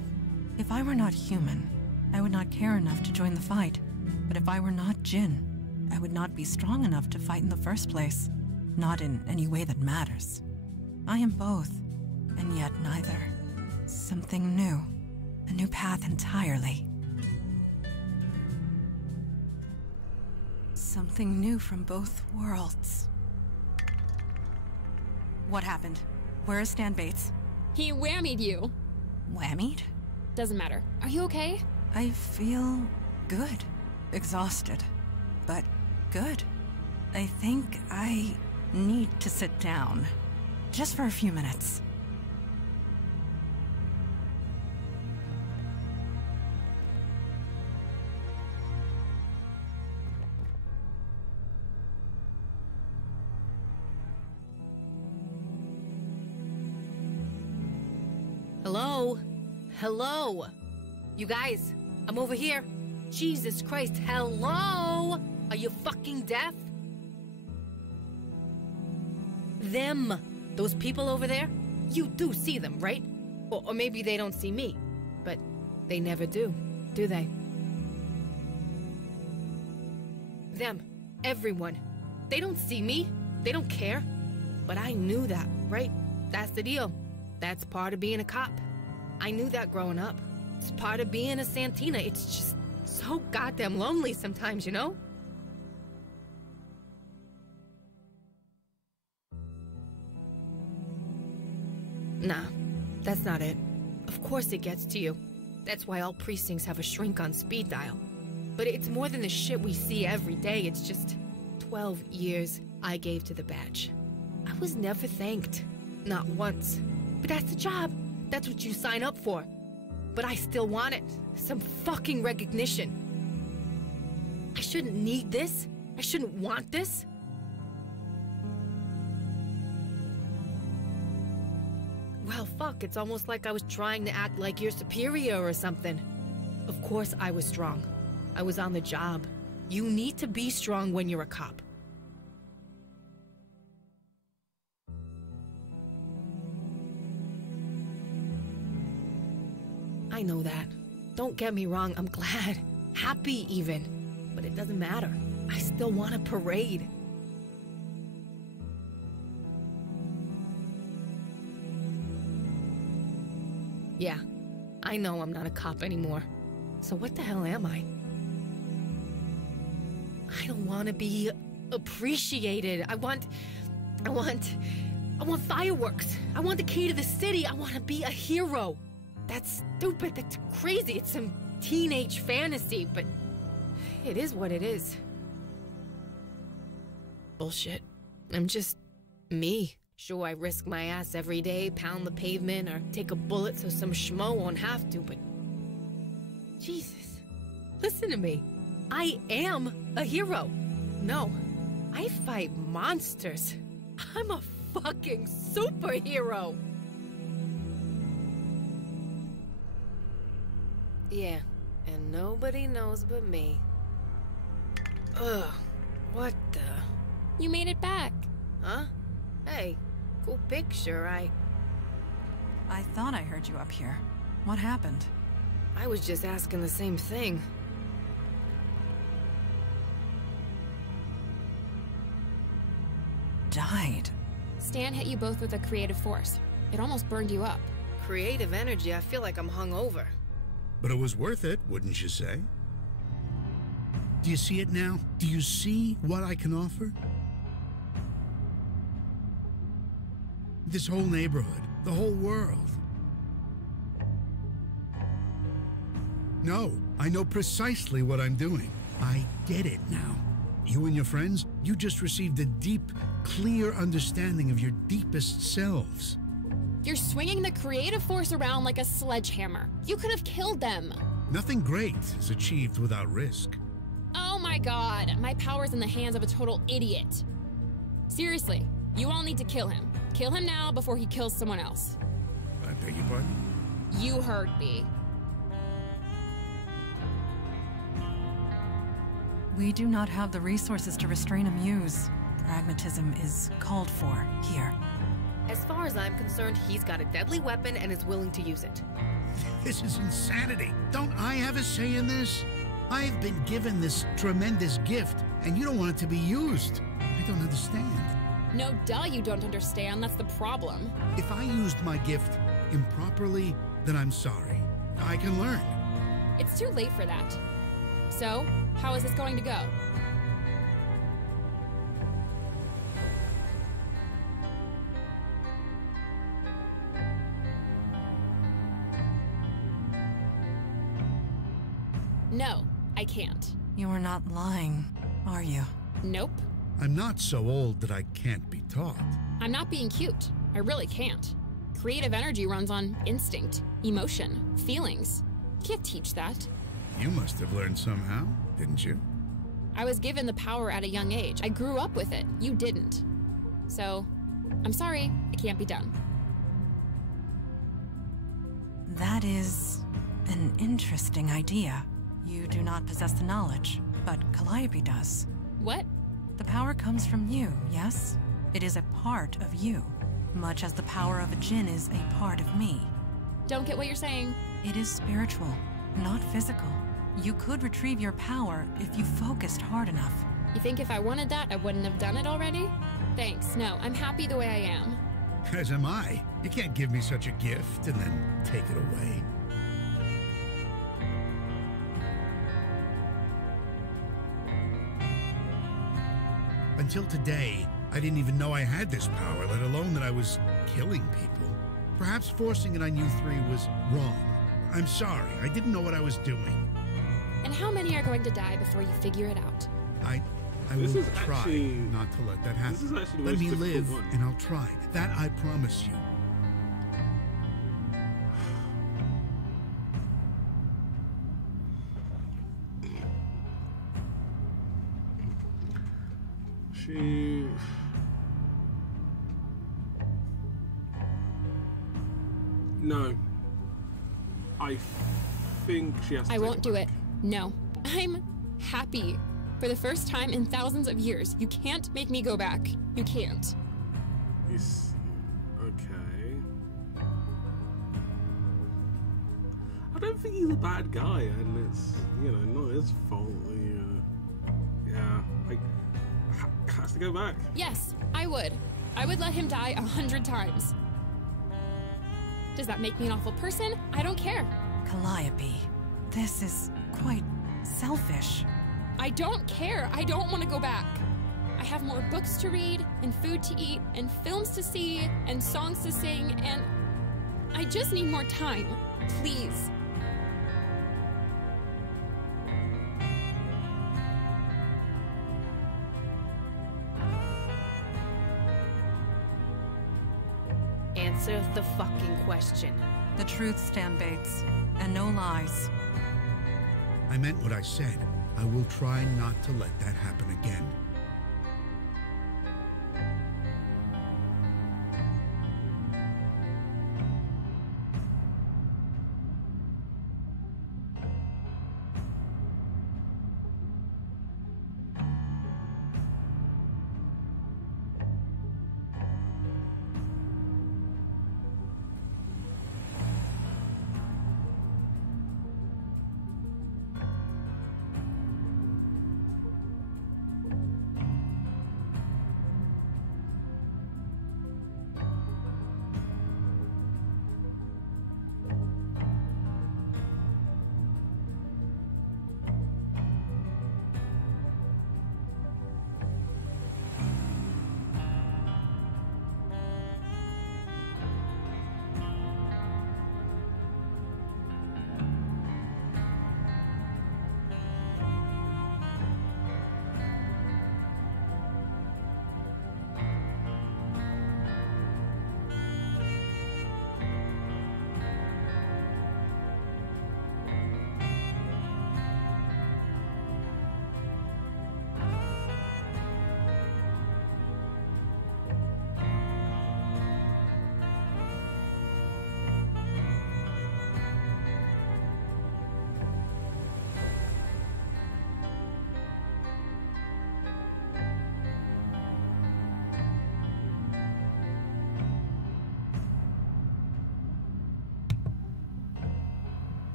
If I were not human, I would not care enough to join the fight. But if I were not Jinn, I would not be strong enough to fight in the first place. Not in any way that matters. I am both, and yet neither. Something new. A new path entirely. Something new from both worlds. What happened? Where is Stan Bates? He whammied you. Whammied? Doesn't matter. Are you okay? I feel good. Exhausted. But good. I think I need to sit down. Just for a few minutes. Hello? Hello? You guys, I'm over here. Jesus Christ, hello? Are you fucking deaf? Them. Those people over there? You do see them, right? Or maybe they don't see me. But they never do they? Them. Everyone. They don't see me. They don't care. But I knew that, right? That's the deal. That's part of being a cop. I knew that growing up. It's part of being a Santina. It's just so goddamn lonely sometimes, you know? Nah, that's not it. Of course it gets to you. That's why all precincts have a shrink on speed dial. But it's more than the shit we see every day. It's just 12 years I gave to the badge. I was never thanked. Not once. But that's the job. That's what you sign up for. But I still want it. Some fucking recognition. I shouldn't need this. I shouldn't want this? Well, fuck, it's almost like I was trying to act like your superior or something. Of course I was strong. I was on the job. You need to be strong when you're a cop. I know that. Don't get me wrong, I'm glad. Happy even. But it doesn't matter. I still want a parade. Yeah, I know I'm not a cop anymore. So what the hell am I? I don't want to be appreciated. I want fireworks. I want the key to the city. I want to be a hero. That's stupid. That's crazy. It's some teenage fantasy, but it is what it is. Bullshit. I'm just me. Sure, I risk my ass every day, pound the pavement, or take a bullet so some schmo won't have to, but... Jesus. Listen to me. I am a hero. No, I fight monsters. I'm a fucking superhero. Yeah, and nobody knows but me. Ugh, what the... You made it back. Huh? Hey, cool picture, I thought I heard you up here. What happened? I was just asking the same thing. Died. Stan hit you both with a creative force. It almost burned you up. Creative energy, I feel like I'm hungover. But it was worth it, wouldn't you say? Do you see it now? Do you see what I can offer? This whole neighborhood, the whole world. No, I know precisely what I'm doing. I get it now. You and your friends, you just received a deep, clear understanding of your deepest selves. You're swinging the creative force around like a sledgehammer. You could have killed them. Nothing great is achieved without risk. Oh my god, my power's in the hands of a total idiot. Seriously, you all need to kill him. Kill him now before he kills someone else. I beg your pardon? You heard me. We do not have the resources to restrain a muse. Pragmatism is called for here. As far as I'm concerned, he's got a deadly weapon and is willing to use it. This is insanity. Don't I have a say in this? I've been given this tremendous gift, and you don't want it to be used. I don't understand. No, duh, you don't understand. That's the problem. If I used my gift improperly, then I'm sorry. I can learn. It's too late for that. So, how is this going to go? No, I can't. You are not lying, are you? Nope. I'm not so old that I can't be taught. I'm not being cute. I really can't. Creative energy runs on instinct, emotion, feelings. You can't teach that. You must have learned somehow, didn't you? I was given the power at a young age. I grew up with it. You didn't. So, I'm sorry, it can't be done. That is an interesting idea. You do not possess the knowledge, but Calliope does. What? The power comes from you, yes? It is a part of you, much as the power of a djinn is a part of me. Don't get what you're saying. It is spiritual, not physical. You could retrieve your power if you focused hard enough. You think if I wanted that, I wouldn't have done it already? Thanks, no, I'm happy the way I am. As am I. You can't give me such a gift and then take it away. Until today, I didn't even know I had this power, let alone that I was killing people. Perhaps forcing it on you three was wrong. I'm sorry, I didn't know what I was doing. And how many are going to die before you figure it out? I will try not to let that happen. Let me live, and I'll try. That I promise you. She... No. I think she has to. I won't do it. No. I'm happy. For the first time in thousands of years. You can't make me go back. You can't. It's... okay. I don't think he's a bad guy, and it's, you know, not his fault. Yeah, like, has to go back. Yes, I would. I would let him die 100 times. Does that make me an awful person? I don't care. Calliope, this is quite selfish. I don't care. I don't want to go back. I have more books to read, and food to eat, and films to see, and songs to sing, and I just need more time. Please. Answer the fucking question. The truth, Stan Bates, and no lies. I meant what I said. I will try not to let that happen again.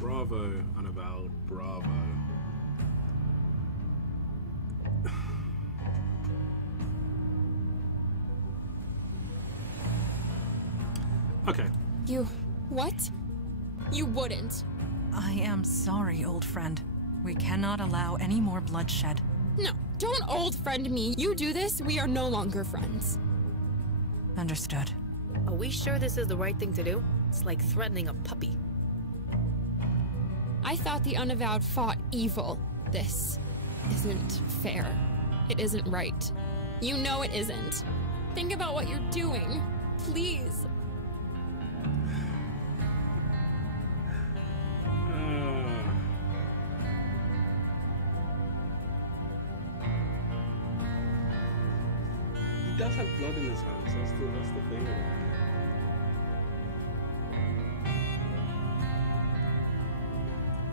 Bravo, Unavowed, bravo. Okay. You... what? You wouldn't. I am sorry, old friend. We cannot allow any more bloodshed. No, don't old friend me. You do this, we are no longer friends. Understood. Are we sure this is the right thing to do? It's like threatening a puppy. I thought the Unavowed fought evil. This isn't fair. It isn't right. You know it isn't. Think about what you're doing. Please. He does have blood in his hands. That's the thing.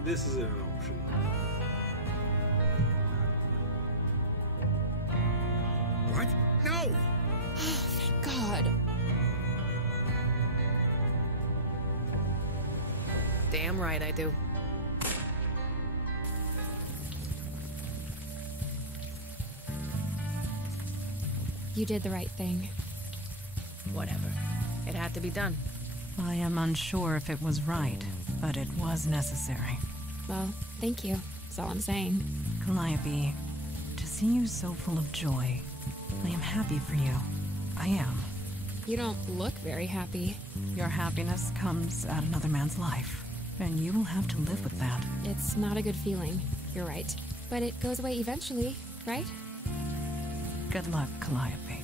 This isn't an option. What? No! Oh, thank God. Damn right I do. You did the right thing. Whatever. It had to be done. I am unsure if it was right, but it was necessary. Well, thank you. That's all I'm saying. Calliope, to see you so full of joy, I am happy for you. I am. You don't look very happy. Your happiness comes at another man's life, and you will have to live with that. It's not a good feeling. You're right. But it goes away eventually, right? Good luck, Calliope.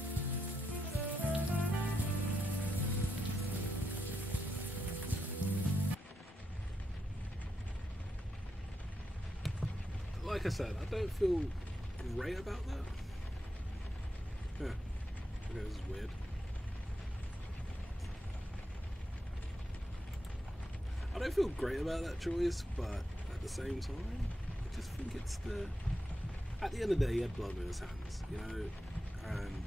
Like I said, I don't feel great about that. Yeah. Okay, this is weird. I don't feel great about that choice, but at the same time, I just think it's the... At the end of the day, he had blood in his hands, you know? And...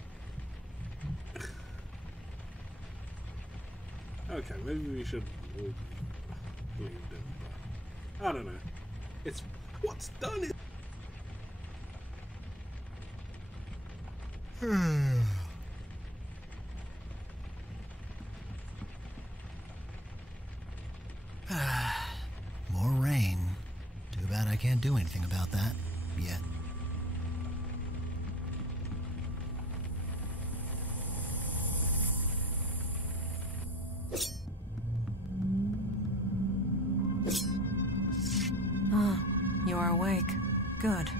okay, maybe we should all believe him, but... I don't know. It's... What's done it... More rain. Too bad I can't do anything about that yet. Ah, you are awake. Good.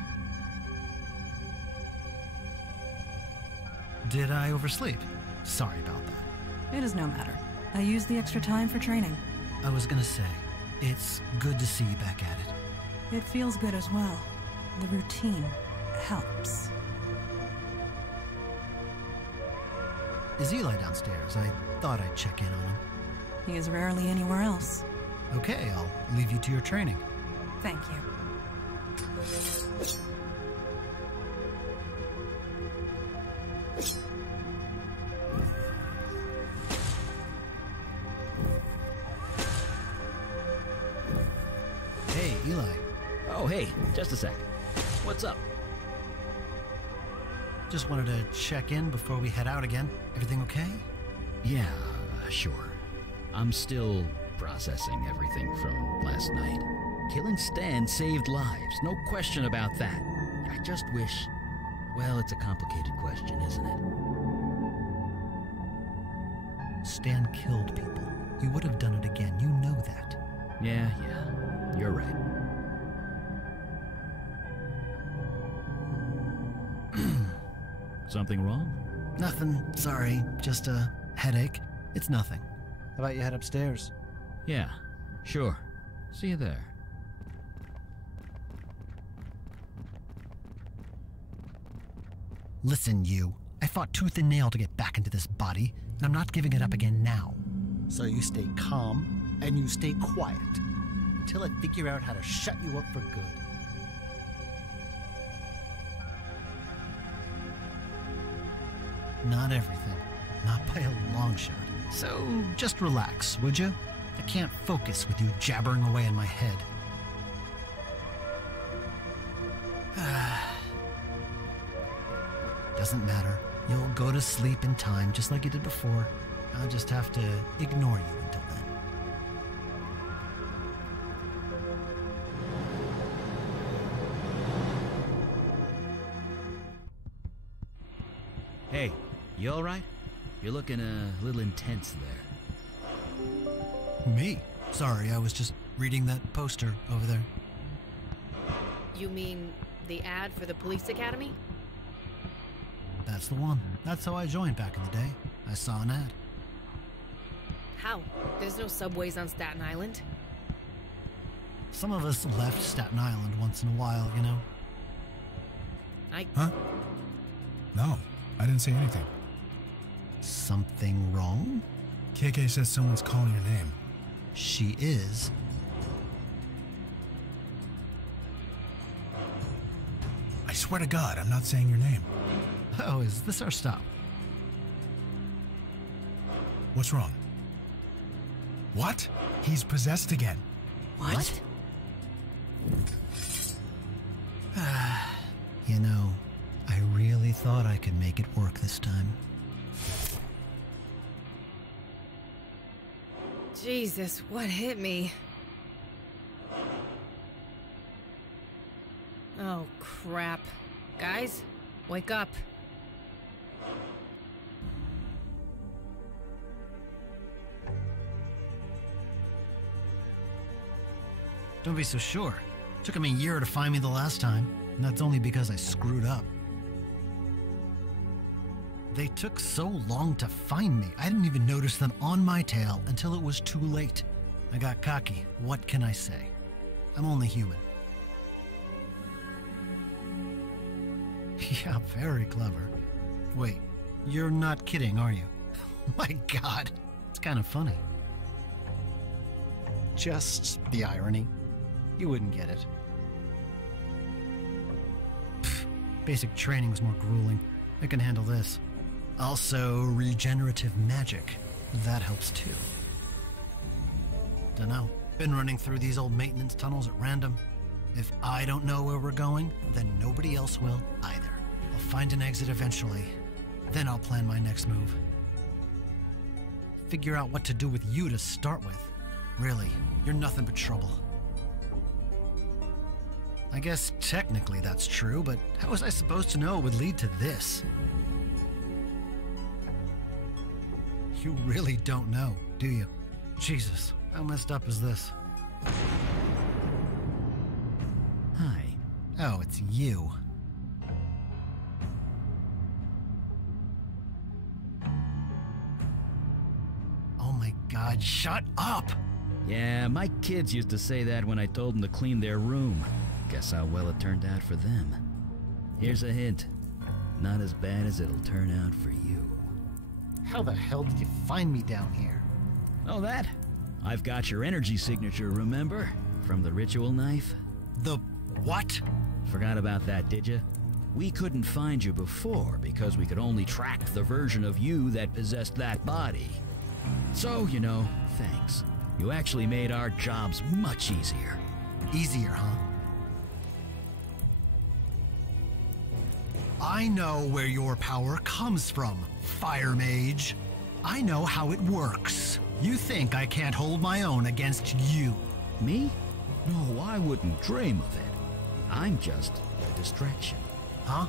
Did I oversleep? Sorry about that. It is no matter. I used the extra time for training. I was gonna say, it's good to see you back at it. It feels good as well. The routine helps. Is Eli downstairs? I thought I'd check in on him. He is rarely anywhere else. Okay, I'll leave you to your training. Thank you. Hey, Eli. Oh, hey, just a sec. What's up? Just wanted to check in before we head out again. Everything okay? Yeah, sure. I'm still processing everything from last night. Killing Stan saved lives, no question about that. I just wish... Well, it's a complicated question, isn't it? Stan killed people. He would have done it again. You know that. Yeah, you're right. Something wrong? Nothing. Sorry. Just a headache. It's nothing. How about you head upstairs? Yeah, sure. See you there. Listen, you. I fought tooth and nail to get back into this body, and I'm not giving it up again now. So you stay calm, and you stay quiet, until I figure out how to shut you up for good. Not everything. Not by a long shot. So just relax, would you? I can't focus with you jabbering away in my head. Doesn't matter. You'll go to sleep in time, just like you did before. I'll just have to ignore you until then. Hey, you alright? You're looking a little intense there. Me? Sorry, I was just reading that poster over there. You mean the ad for the police academy? That's the one. That's how I joined back in the day. I saw an ad. How? There's no subways on Staten Island. Some of us left Staten Island once in a while, you know? Huh? No, I didn't say anything. Something wrong? KK says someone's calling your name. She is. I swear to God, I'm not saying your name. Oh, is this our stop? What's wrong? What? He's possessed again. What? You know, I really thought I could make it work this time. Jesus, what hit me? Oh, crap. Guys, wake up. Don't be so sure. Took him a year to find me the last time, and that's only because I screwed up. They took so long to find me, I didn't even notice them on my tail until it was too late. I got cocky. What can I say? I'm only human. Yeah, very clever. Wait, you're not kidding, are you? My God, it's kind of funny. Just the irony. You wouldn't get it. Pfft, basic training's more grueling. I can handle this. Also, regenerative magic. That helps too. Dunno. Been running through these old maintenance tunnels at random. If I don't know where we're going, then nobody else will either. I'll find an exit eventually. Then I'll plan my next move. Figure out what to do with you to start with. Really, you're nothing but trouble. I guess technically that's true, but how was I supposed to know it would lead to this? You really don't know, do you? Jesus, how messed up is this? Hi. Oh, it's you. Oh my God, shut up! Yeah, my kids used to say that when I told them to clean their room. Guess how well it turned out for them. Here's a hint. Not as bad as it'll turn out for you. How the hell did you find me down here? Oh, that? I've got your energy signature, remember? From the ritual knife? The what? Forgot about that, did you? We couldn't find you before because we could only track the version of you that possessed that body. So, you know, thanks. You actually made our jobs much easier. Easier, huh? I know where your power comes from, Fire Mage. I know how it works. You think I can't hold my own against you? Me? No, I wouldn't dream of it. I'm just a distraction. Huh?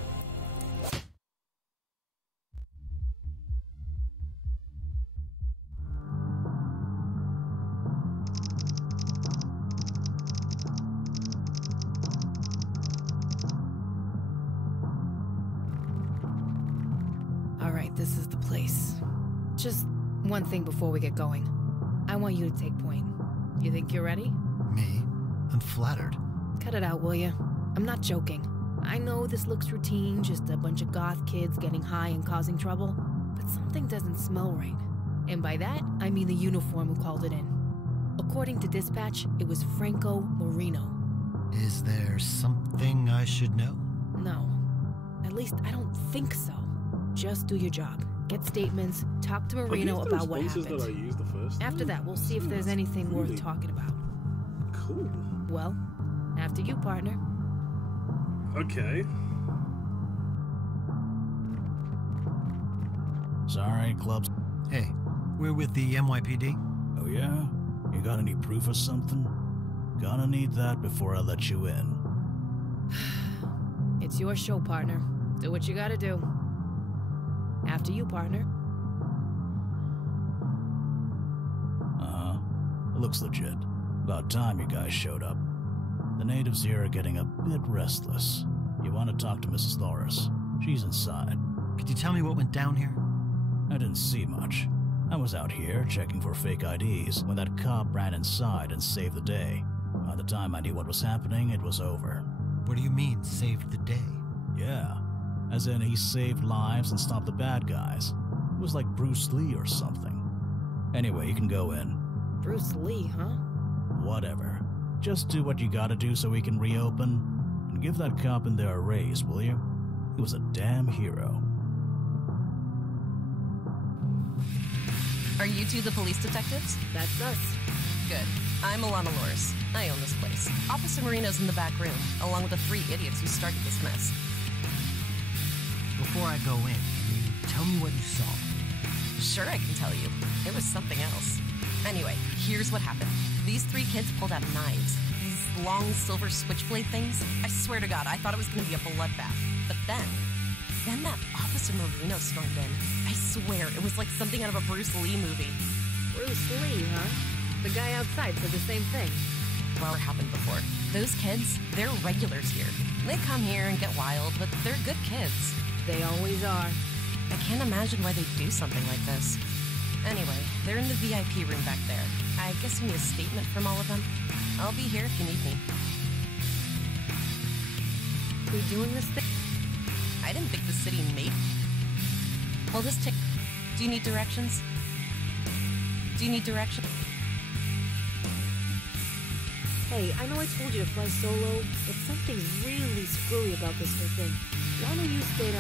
Alright, this is the place. Just one thing before we get going. I want you to take point. You think you're ready? Me? I'm flattered. Cut it out, will you? I'm not joking. I know this looks routine, just a bunch of goth kids getting high and causing trouble, but something doesn't smell right. And by that, I mean the uniform who called it in. According to dispatch, it was Franco Marino. Is there something I should know? No. At least I don't think so. Just do your job. Get statements, talk to Marino about what happened. After that, we'll see if there's anything worth talking about. Cool. Well, after you, partner. Okay. Sorry, clubs. Hey, we're with the NYPD. Oh yeah? You got any proof or something? Gonna need that before I let you in. It's your show, partner. Do what you gotta do. After you, partner. Uh-huh. Looks legit. About time you guys showed up. The natives here are getting a bit restless. You want to talk to Mrs. Loris. She's inside. Could you tell me what went down here? I didn't see much. I was out here checking for fake IDs when that cop ran inside and saved the day. By the time I knew what was happening, it was over. What do you mean, saved the day? Yeah. As in, he saved lives and stopped the bad guys. It was like Bruce Lee or something. Anyway, you can go in. Bruce Lee, huh? Whatever. Just do what you gotta do so we can reopen. And give that cop in there a raise, will you? He was a damn hero. Are you two the police detectives? That's us. Good. I'm Alana Loris. I own this place. Officer Marino's in the back room, along with the 3 idiots who started this mess. Before I go in, can you tell me what you saw? Sure, I can tell you. It was something else. Anyway, here's what happened. These 3 kids pulled out knives. These long silver switchblade things. I swear to God, I thought it was going to be a bloodbath. But then that Officer Marino stormed in. I swear, it was like something out of a Bruce Lee movie. Bruce Lee, huh? The guy outside said the same thing. Well, it happened before. Those kids, they're regulars here. They come here and get wild, but they're good kids. They always are. I can't imagine why they'd do something like this. Anyway, they're in the VIP room back there. I guess you need a statement from all of them. I'll be here if you need me. We doing this thing? I didn't think the city made... Hold this tick. Do you need directions? Do you need directions? Hey, I know I told you to fly solo, but something's really screwy about this whole thing. Why don't you stay down